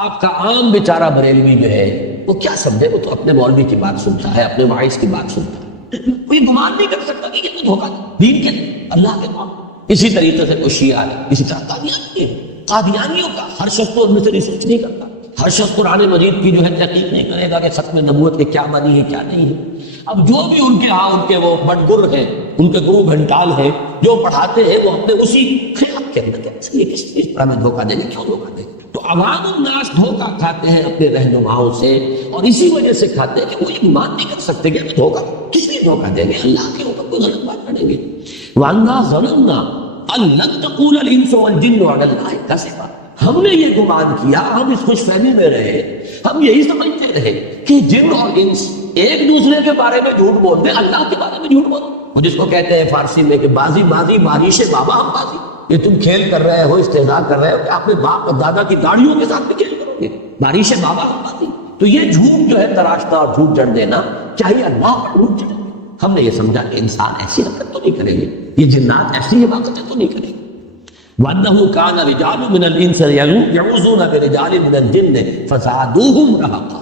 آپ کا عام بیچارہ بریلوی جو ہے وہ کیا سمجھے، وہ تو اپنے مولوی کی بات سنتا ہے، اپنے واعظ کی بات سنتا ہے، کوئی گمان نہیں کر سکتا کہ یہ تو دھوکہ دین کے اللہ کے نام۔ اسی طریقے سے کوئی شیعہ ہے، اسی طرح قادیانیوں کا ہر شخص تو ان میں سے ریسرچ نہیں کرتا، ہر شخص قرآن مجید کی جو ہے تحقیق نہیں کرے گا کہ ختم نبوت کے کیا معنی ہے کیا نہیں ہے۔ اب جو بھی ان کے ہاں ان کے وہ بٹگر ہیں، ان کے گرو گھنٹال ہیں جو پڑھاتے ہیں، وہ اپنے اسی خیال کے اندر یہ کس چیز پر ہمیں دھوکہ دیں گے، کیوں دھوکہ دیں گے؟ تو عوام الناس دھوکہ کھاتے ہیں اپنے رہنماؤں سے، اور اسی وجہ سے کھاتے ہیں کہ وہ یہ مان نہیں کر سکتے کہ ہمیں دھوکہ کس لیے دھوکہ دیں گے، اللہ کے اوپر کوئی غلط بات کریں گے۔ وَأَنَّا ظَنَنَّا أَن لَن تَقُولَ الْإِنسُ وَالْجِنُّ عَلَى اللَّهِ كَذِبًا۔ ہم نے یہ گمان کیا، ہم اس خوش فہمی میں رہے، ہم یہی سمجھتے رہے کہ جن اور انس ایک دوسرے کے بارے میں جھوٹ بولتے ہیں، اللہ کے بارے میں جھوٹ بولتے، وہ جس کو کہتے ہیں فارسی میں کہ بازی بازی بارش بابا ہم بازی، یہ تم کھیل کر رہے ہو، استہزاء کر رہے ہو کہ اپنے باپ اور دادا کی داڑھیوں کے ساتھ بھی کھیل کرو گے، بارش بابا ہم بازی۔ تو یہ جھوٹ جو ہے تراشنا اور جھوٹ جڑ دینا، چاہیے اللہ پر جھوٹ جڑے۔ ہم نے یہ سمجھا کہ انسان ایسی حرکت تو نہیں کریں گے، یہ جنات ایسی حماقتیں تو نہیں کریں گے۔ وَأَنَّهُ كَانَ رِجَالٌ مِّنَ الْإِنسِ يَعُوذُونَ بِرِجَالٍ مِّنَ الْجِنِّ فَزَادُوهُمْ رَهَقًا۔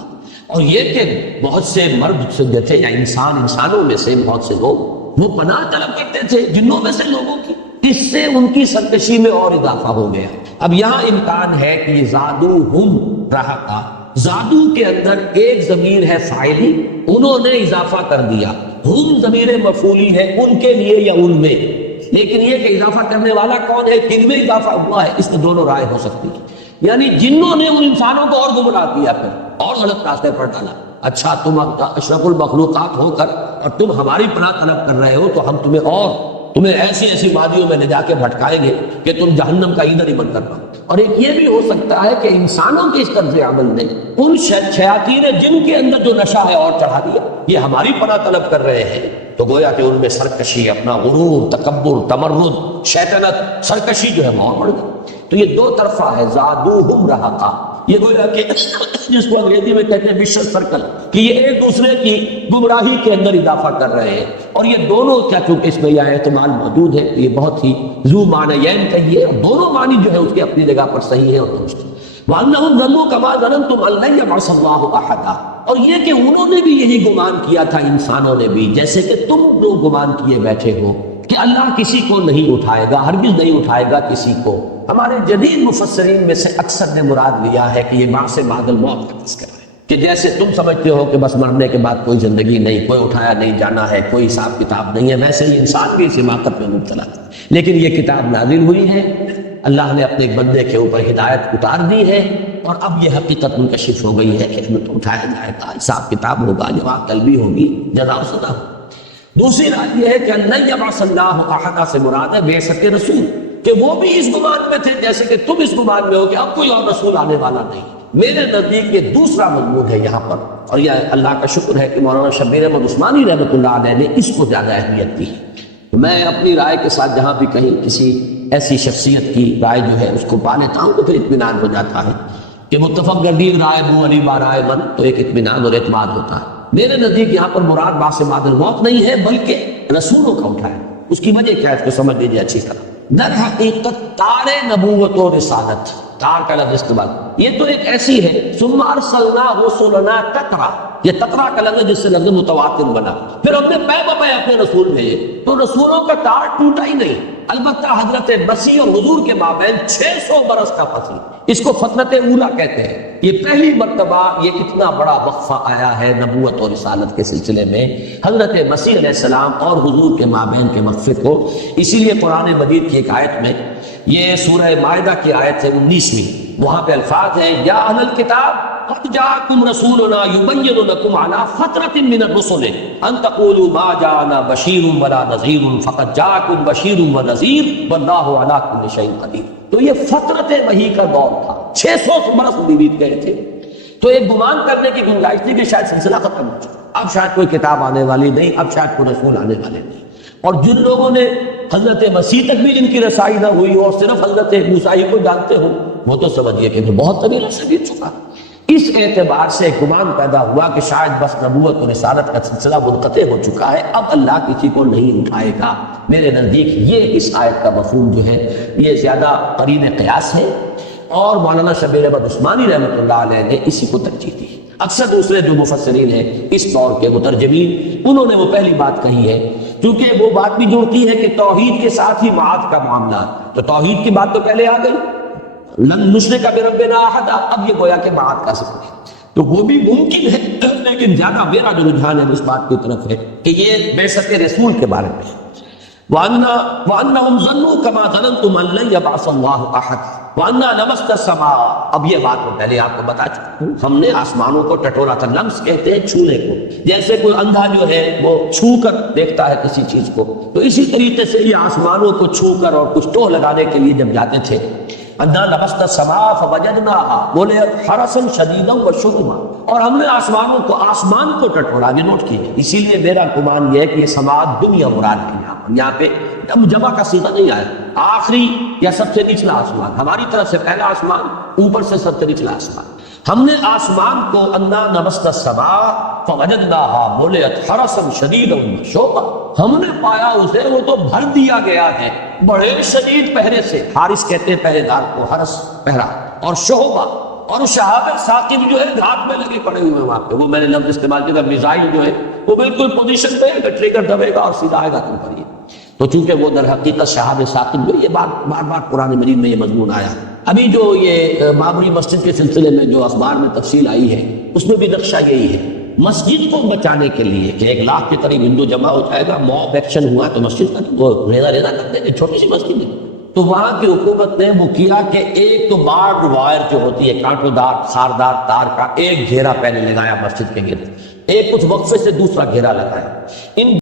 اور یہ کہ بہت سے مرد جو تھے یا انسانوں میں سے بہت سے لوگ وہ پناہ طلب کرتے تھے جنوں میں سے لوگوں کی، اس سے ان کی سرکشی میں اور اضافہ ہو گیا۔ اب یہاں امکان ہے کہ زادوہم رہقا، زادو کے اندر ایک ضمیر ہے فاعلی، انہوں نے اضافہ کر دیا، ہم ضمیر مفعولی ہے ان کے لیے یا ان میں، لیکن یہ کہ اضافہ کرنے والا کون ہے، کن میں اضافہ ہوا ہے، اس میں دونوں رائے ہو سکتی ہے۔ یعنی جنوں نے ان انسانوں کو اور گمراہ کیا، پھر اور غلط راستے پر ڈالا۔ اچھا تم اشرف المخلوقات ہو کر اور تم ہماری پناہ طلب کر رہے ہو، تو ہم تمہیں ایسی ایسی وادیوں میں لے جا کے بھٹکائیں گے کہ تم جہنم کا ایندھن ہی بن کر پاؤ۔ اور ایک یہ بھی ہو سکتا ہے کہ انسانوں کے اس طرز عمل نے ان شیاطین جن کے اندر جو نشہ ہے اور چڑھا دیا، یہ ہماری پناہ طلب کر رہے ہیں، تو گویا کہ ان میں سرکشی، اپنا غرور، تکبر، تمرد، شیطنت، سرکشی جو ہے وہ اور بڑھ گئی۔ تو یہ دو طرفہ ہے، زادوہم رہقا، یہ گویا کہ جس کو انگریزی میں کہتے ہیں وشل سرکل، کہ یہ ایک دوسرے کی گمراہی کے اندر اضافہ کر رہے ہیں، اور یہ دونوں کیا چونکہ اس میں یہ احتمال موجود ہے، یہ بہت ہی ذو معنیین کہیے، اور دونوں معنی جو ہے اس کی اپنی جگہ پر صحیح ہے اور درست۔ وَأَنَّهُمْ ظَنُّوا كَمَا ظَنَنتُمْ أَن لَّن يَبْعَثَ اللَّهُ أَحَدًا، اور یہ کہ انہوں نے بھی یہی گمان کیا تھا، انسانوں نے بھی، جیسے کہ تم لوگ گمان کیے بیٹھے ہو کہ اللہ کسی کو نہیں اٹھائے گا، ہرگز نہیں اٹھائے گا کسی کو۔ ہمارے جدید مفسرین میں سے اکثر نے مراد لیا ہے کہ یہ بعث بعد الموت کا تذکرہ ہے، کہ جیسے تم سمجھتے ہو کہ بس مرنے کے بعد کوئی زندگی نہیں، کوئی اٹھایا نہیں جانا ہے، کوئی حساب کتاب نہیں ہے، ویسے ہی انسان بھی اس حماقت میں مبتلا ہے۔ لیکن یہ کتاب نازل ہوئی ہے، اللہ نے اپنے بندے کے اوپر ہدایت اتار دی ہے، اور اب یہ حقیقت منکشف ہو گئی ہے کہ اس میں تو اٹھایا جائے گا، حساب کتاب ہوگا، جواب طلبی ہوگی، جزا و سزا ہوگی۔ دوسری رات یہ ہے کہ لن یبعث اللہ احد سے مراد ہے بعثت رسول، کہ وہ بھی اس گمان میں تھے جیسے کہ تم اس گمان میں ہو کہ اب کوئی اور رسول آنے والا نہیں۔ میرے نزدیک یہ دوسرا مضمون ہے یہاں پر، اور یہ اللہ کا شکر ہے کہ مولانا شبیر احمد عثمانی رحمۃ اللہ علیہ نے اس کو زیادہ اہمیت دی ہے۔ میں اپنی رائے کے ساتھ جہاں بھی کہیں کسی ایسی شخصیت کی رائے جو ہے اس کو پا لیتا ہوں تو پھر اطمینان ہو جاتا ہے کہ متفق گردید رائے بو علی با رائے من تو ایک اطمینان اور اعتماد ہوتا ہے۔ میرے نزدیک یہاں پر مراد باس بعد الموت نہیں ہے بلکہ رسولوں کا اٹھایا۔ اس کی وجہ کیا ہے اس کو سمجھ لیجیے اچھی طرح۔ در حقیقت تار نبوت و رسالت، تار کا لفظ استعمال، یہ تو ایک ایسی ہے ثم ارسلنا رسلنا تترا، یہ تترا کا لفظ جس سے لفظ متواتر بنا، پھر ہم نے پے بپے اپنے رسول بھیجے، تو رسولوں کا تار ٹوٹا ہی نہیں۔ البتہ حضرت مسیح اور حضور کے مابین 600 برس کا فصل، اس کو فترت اولا کہتے ہیں۔ یہ پہلی مرتبہ یہ اتنا بڑا وقفہ آیا ہے نبوت اور رسالت کے سلسلے میں حضرت مسیح علیہ السلام اور حضور کے مابین کے وقفے کو۔ اسی لیے قرآن مجید کی ایک آیت میں، یہ سورہ مائدہ کی آیت ہے 19ویں، وہاں پہ الفاظ ہیں یا اہل الکتاب قد جاءکم رسولنا یبین لکم علی فترۃ من الرسل ان تقولوا ما جاءنا بشیر ولا نذیر فقد جاءکم بشیر ونذیر واللہ علی کل شیء قدیر۔ تو یہ فترت وحی کا دور تھا، 600 برس بیت گئے تھے، تو ایک گمان کرنے کی گنجائش تھی کہ شاید سلسلہ ختم ہو چکا، اب شاید کوئی کتاب آنے والی نہیں، اب شاید کوئی رسول آنے والے نہیں۔ اور جن لوگوں نے حضرت مسیح تک بھی جن کی رسائی نہ ہوئی اور صرف حضرت موسیٰ کو جانتے ہو، وہ تو سمجھیے کہ بہت طویل عرصہ بیت چکا۔ اس اعتبار سے گمان پیدا ہوا کہ شاید بس نبوت اور رسالت کا سلسلہ منقطع ہو چکا ہے، اب اللہ کسی کو نہیں اٹھائے گا۔ میرے نزدیک یہ اس آیت کا مفہوم جو ہے یہ زیادہ قرین قیاس ہے، اور مولانا شبیر احمد عثمانی رحمۃ اللہ علیہ نے اسی کو ترجیح دی۔ اکثر دوسرے جو مفسرین ہیں اس دور کے مترجمین، انہوں نے وہ پہلی بات کہی ہے، کیونکہ وہ بات بھی جوڑتی ہے کہ توحید کے ساتھ ہی معاد کا معاملہ، تو توحید کی بات تو پہلے آ گئی، لن نشرک بربنا احدا، اب یہ گویا کہ معاد کا ذکر ہے، تو وہ بھی ممکن ہے، لیکن زیادہ میرا جو رجحان ہے اس بات کی طرف ہے کہ یہ بعثت رسول کے بارے میں ہے۔ وَأَنَّهُمْ ظَنُّوا كَمَا ظَنَنْتُمْ أَن لَّن يَبْعَثَ اللَّهُ أَحَدًا وَأَنَّا لَمَسْنَا السَّمَاءَ۔ اب یہ بات میں پہلے آپ کو بتا چکا ہوں، ہم نے آسمانوں کو ٹٹولا تھا، لمس کہتے ہیں چھونے کو، جیسے کوئی اندھا جو ہے وہ چھو کر دیکھتا ہے کسی چیز کو، تو اسی طریقے سے یہ آسمانوں کو چھو کر اور کچھ ٹوہ لگانے کے لیے جب جاتے تھے، اَنَّا لَمَسْنَا السَّمَاءَ فَوَجَدْنَاهَا مُلِئَتْ حَرَسًا شَدِيدًا وَشُهُبًا، اور ہم نے آسمانوں کو، آسمان کو ٹٹولا، یہ نوٹ کیجیے۔ اسی لیے میرا گمان یہ ہے کہ یہ سماعت دنیا مراد ہے، یہاں پہ اب جمع کا صیغہ نہیں آیا، آخری یا سب سے نچلا آسمان، ہماری طرف سے پہلا آسمان، اوپر سے سب سے نچلا آسمان، ہم نے آسمان کو انا لمسنا السماء فوجدناها ملئت حرسا شدیدا وشوبا، ہم نے پایا اسے وہ تو بھر دیا گیا ہے بڑے شدید پہرے سے، حارس کہتے ہیں پہرے دار کو، حرس پہرا، اور شوبا، اور شہاب ثاقب جو ہے گھات میں لگے پڑے ہوئے ہیں وہاں پہ، وہ میں نے لفظ استعمال کیا، میزائل جو ہے وہ بالکل پوزیشن پہ ہے، ٹریگر دبے گا اور سیدھا آئے گا تم پر۔ یہ تو چونکہ وہ در حقیقت شہاب ثاقب جو، یہ بات بار بار قرآن مجید میں یہ مضمون آیا۔ ابھی جو یہ بابری مسجد کے سلسلے میں جو اخبار میں تفصیل آئی ہے اس میں بھی نقشہ یہی ہے، مسجد کو بچانے کے لیے کہ 1 لاکھ کے قریب ہندو جمع ہو جائے گا، موب ایکشن ہوا تو مسجد کا وہ ریزہ کر دیں گے، چھوٹی سی مسجد ہے، تو وہاں کی حکومت نے وہ کیا کہ ایک تو بارڈ وائر جو ہوتی ہے کانٹوں دار خاردار تار کا ایک گھیرا پہلے لگایا مسجد کے گرد، ایک کچھ وقفے سے دوسرا گھیرا لگایا، ان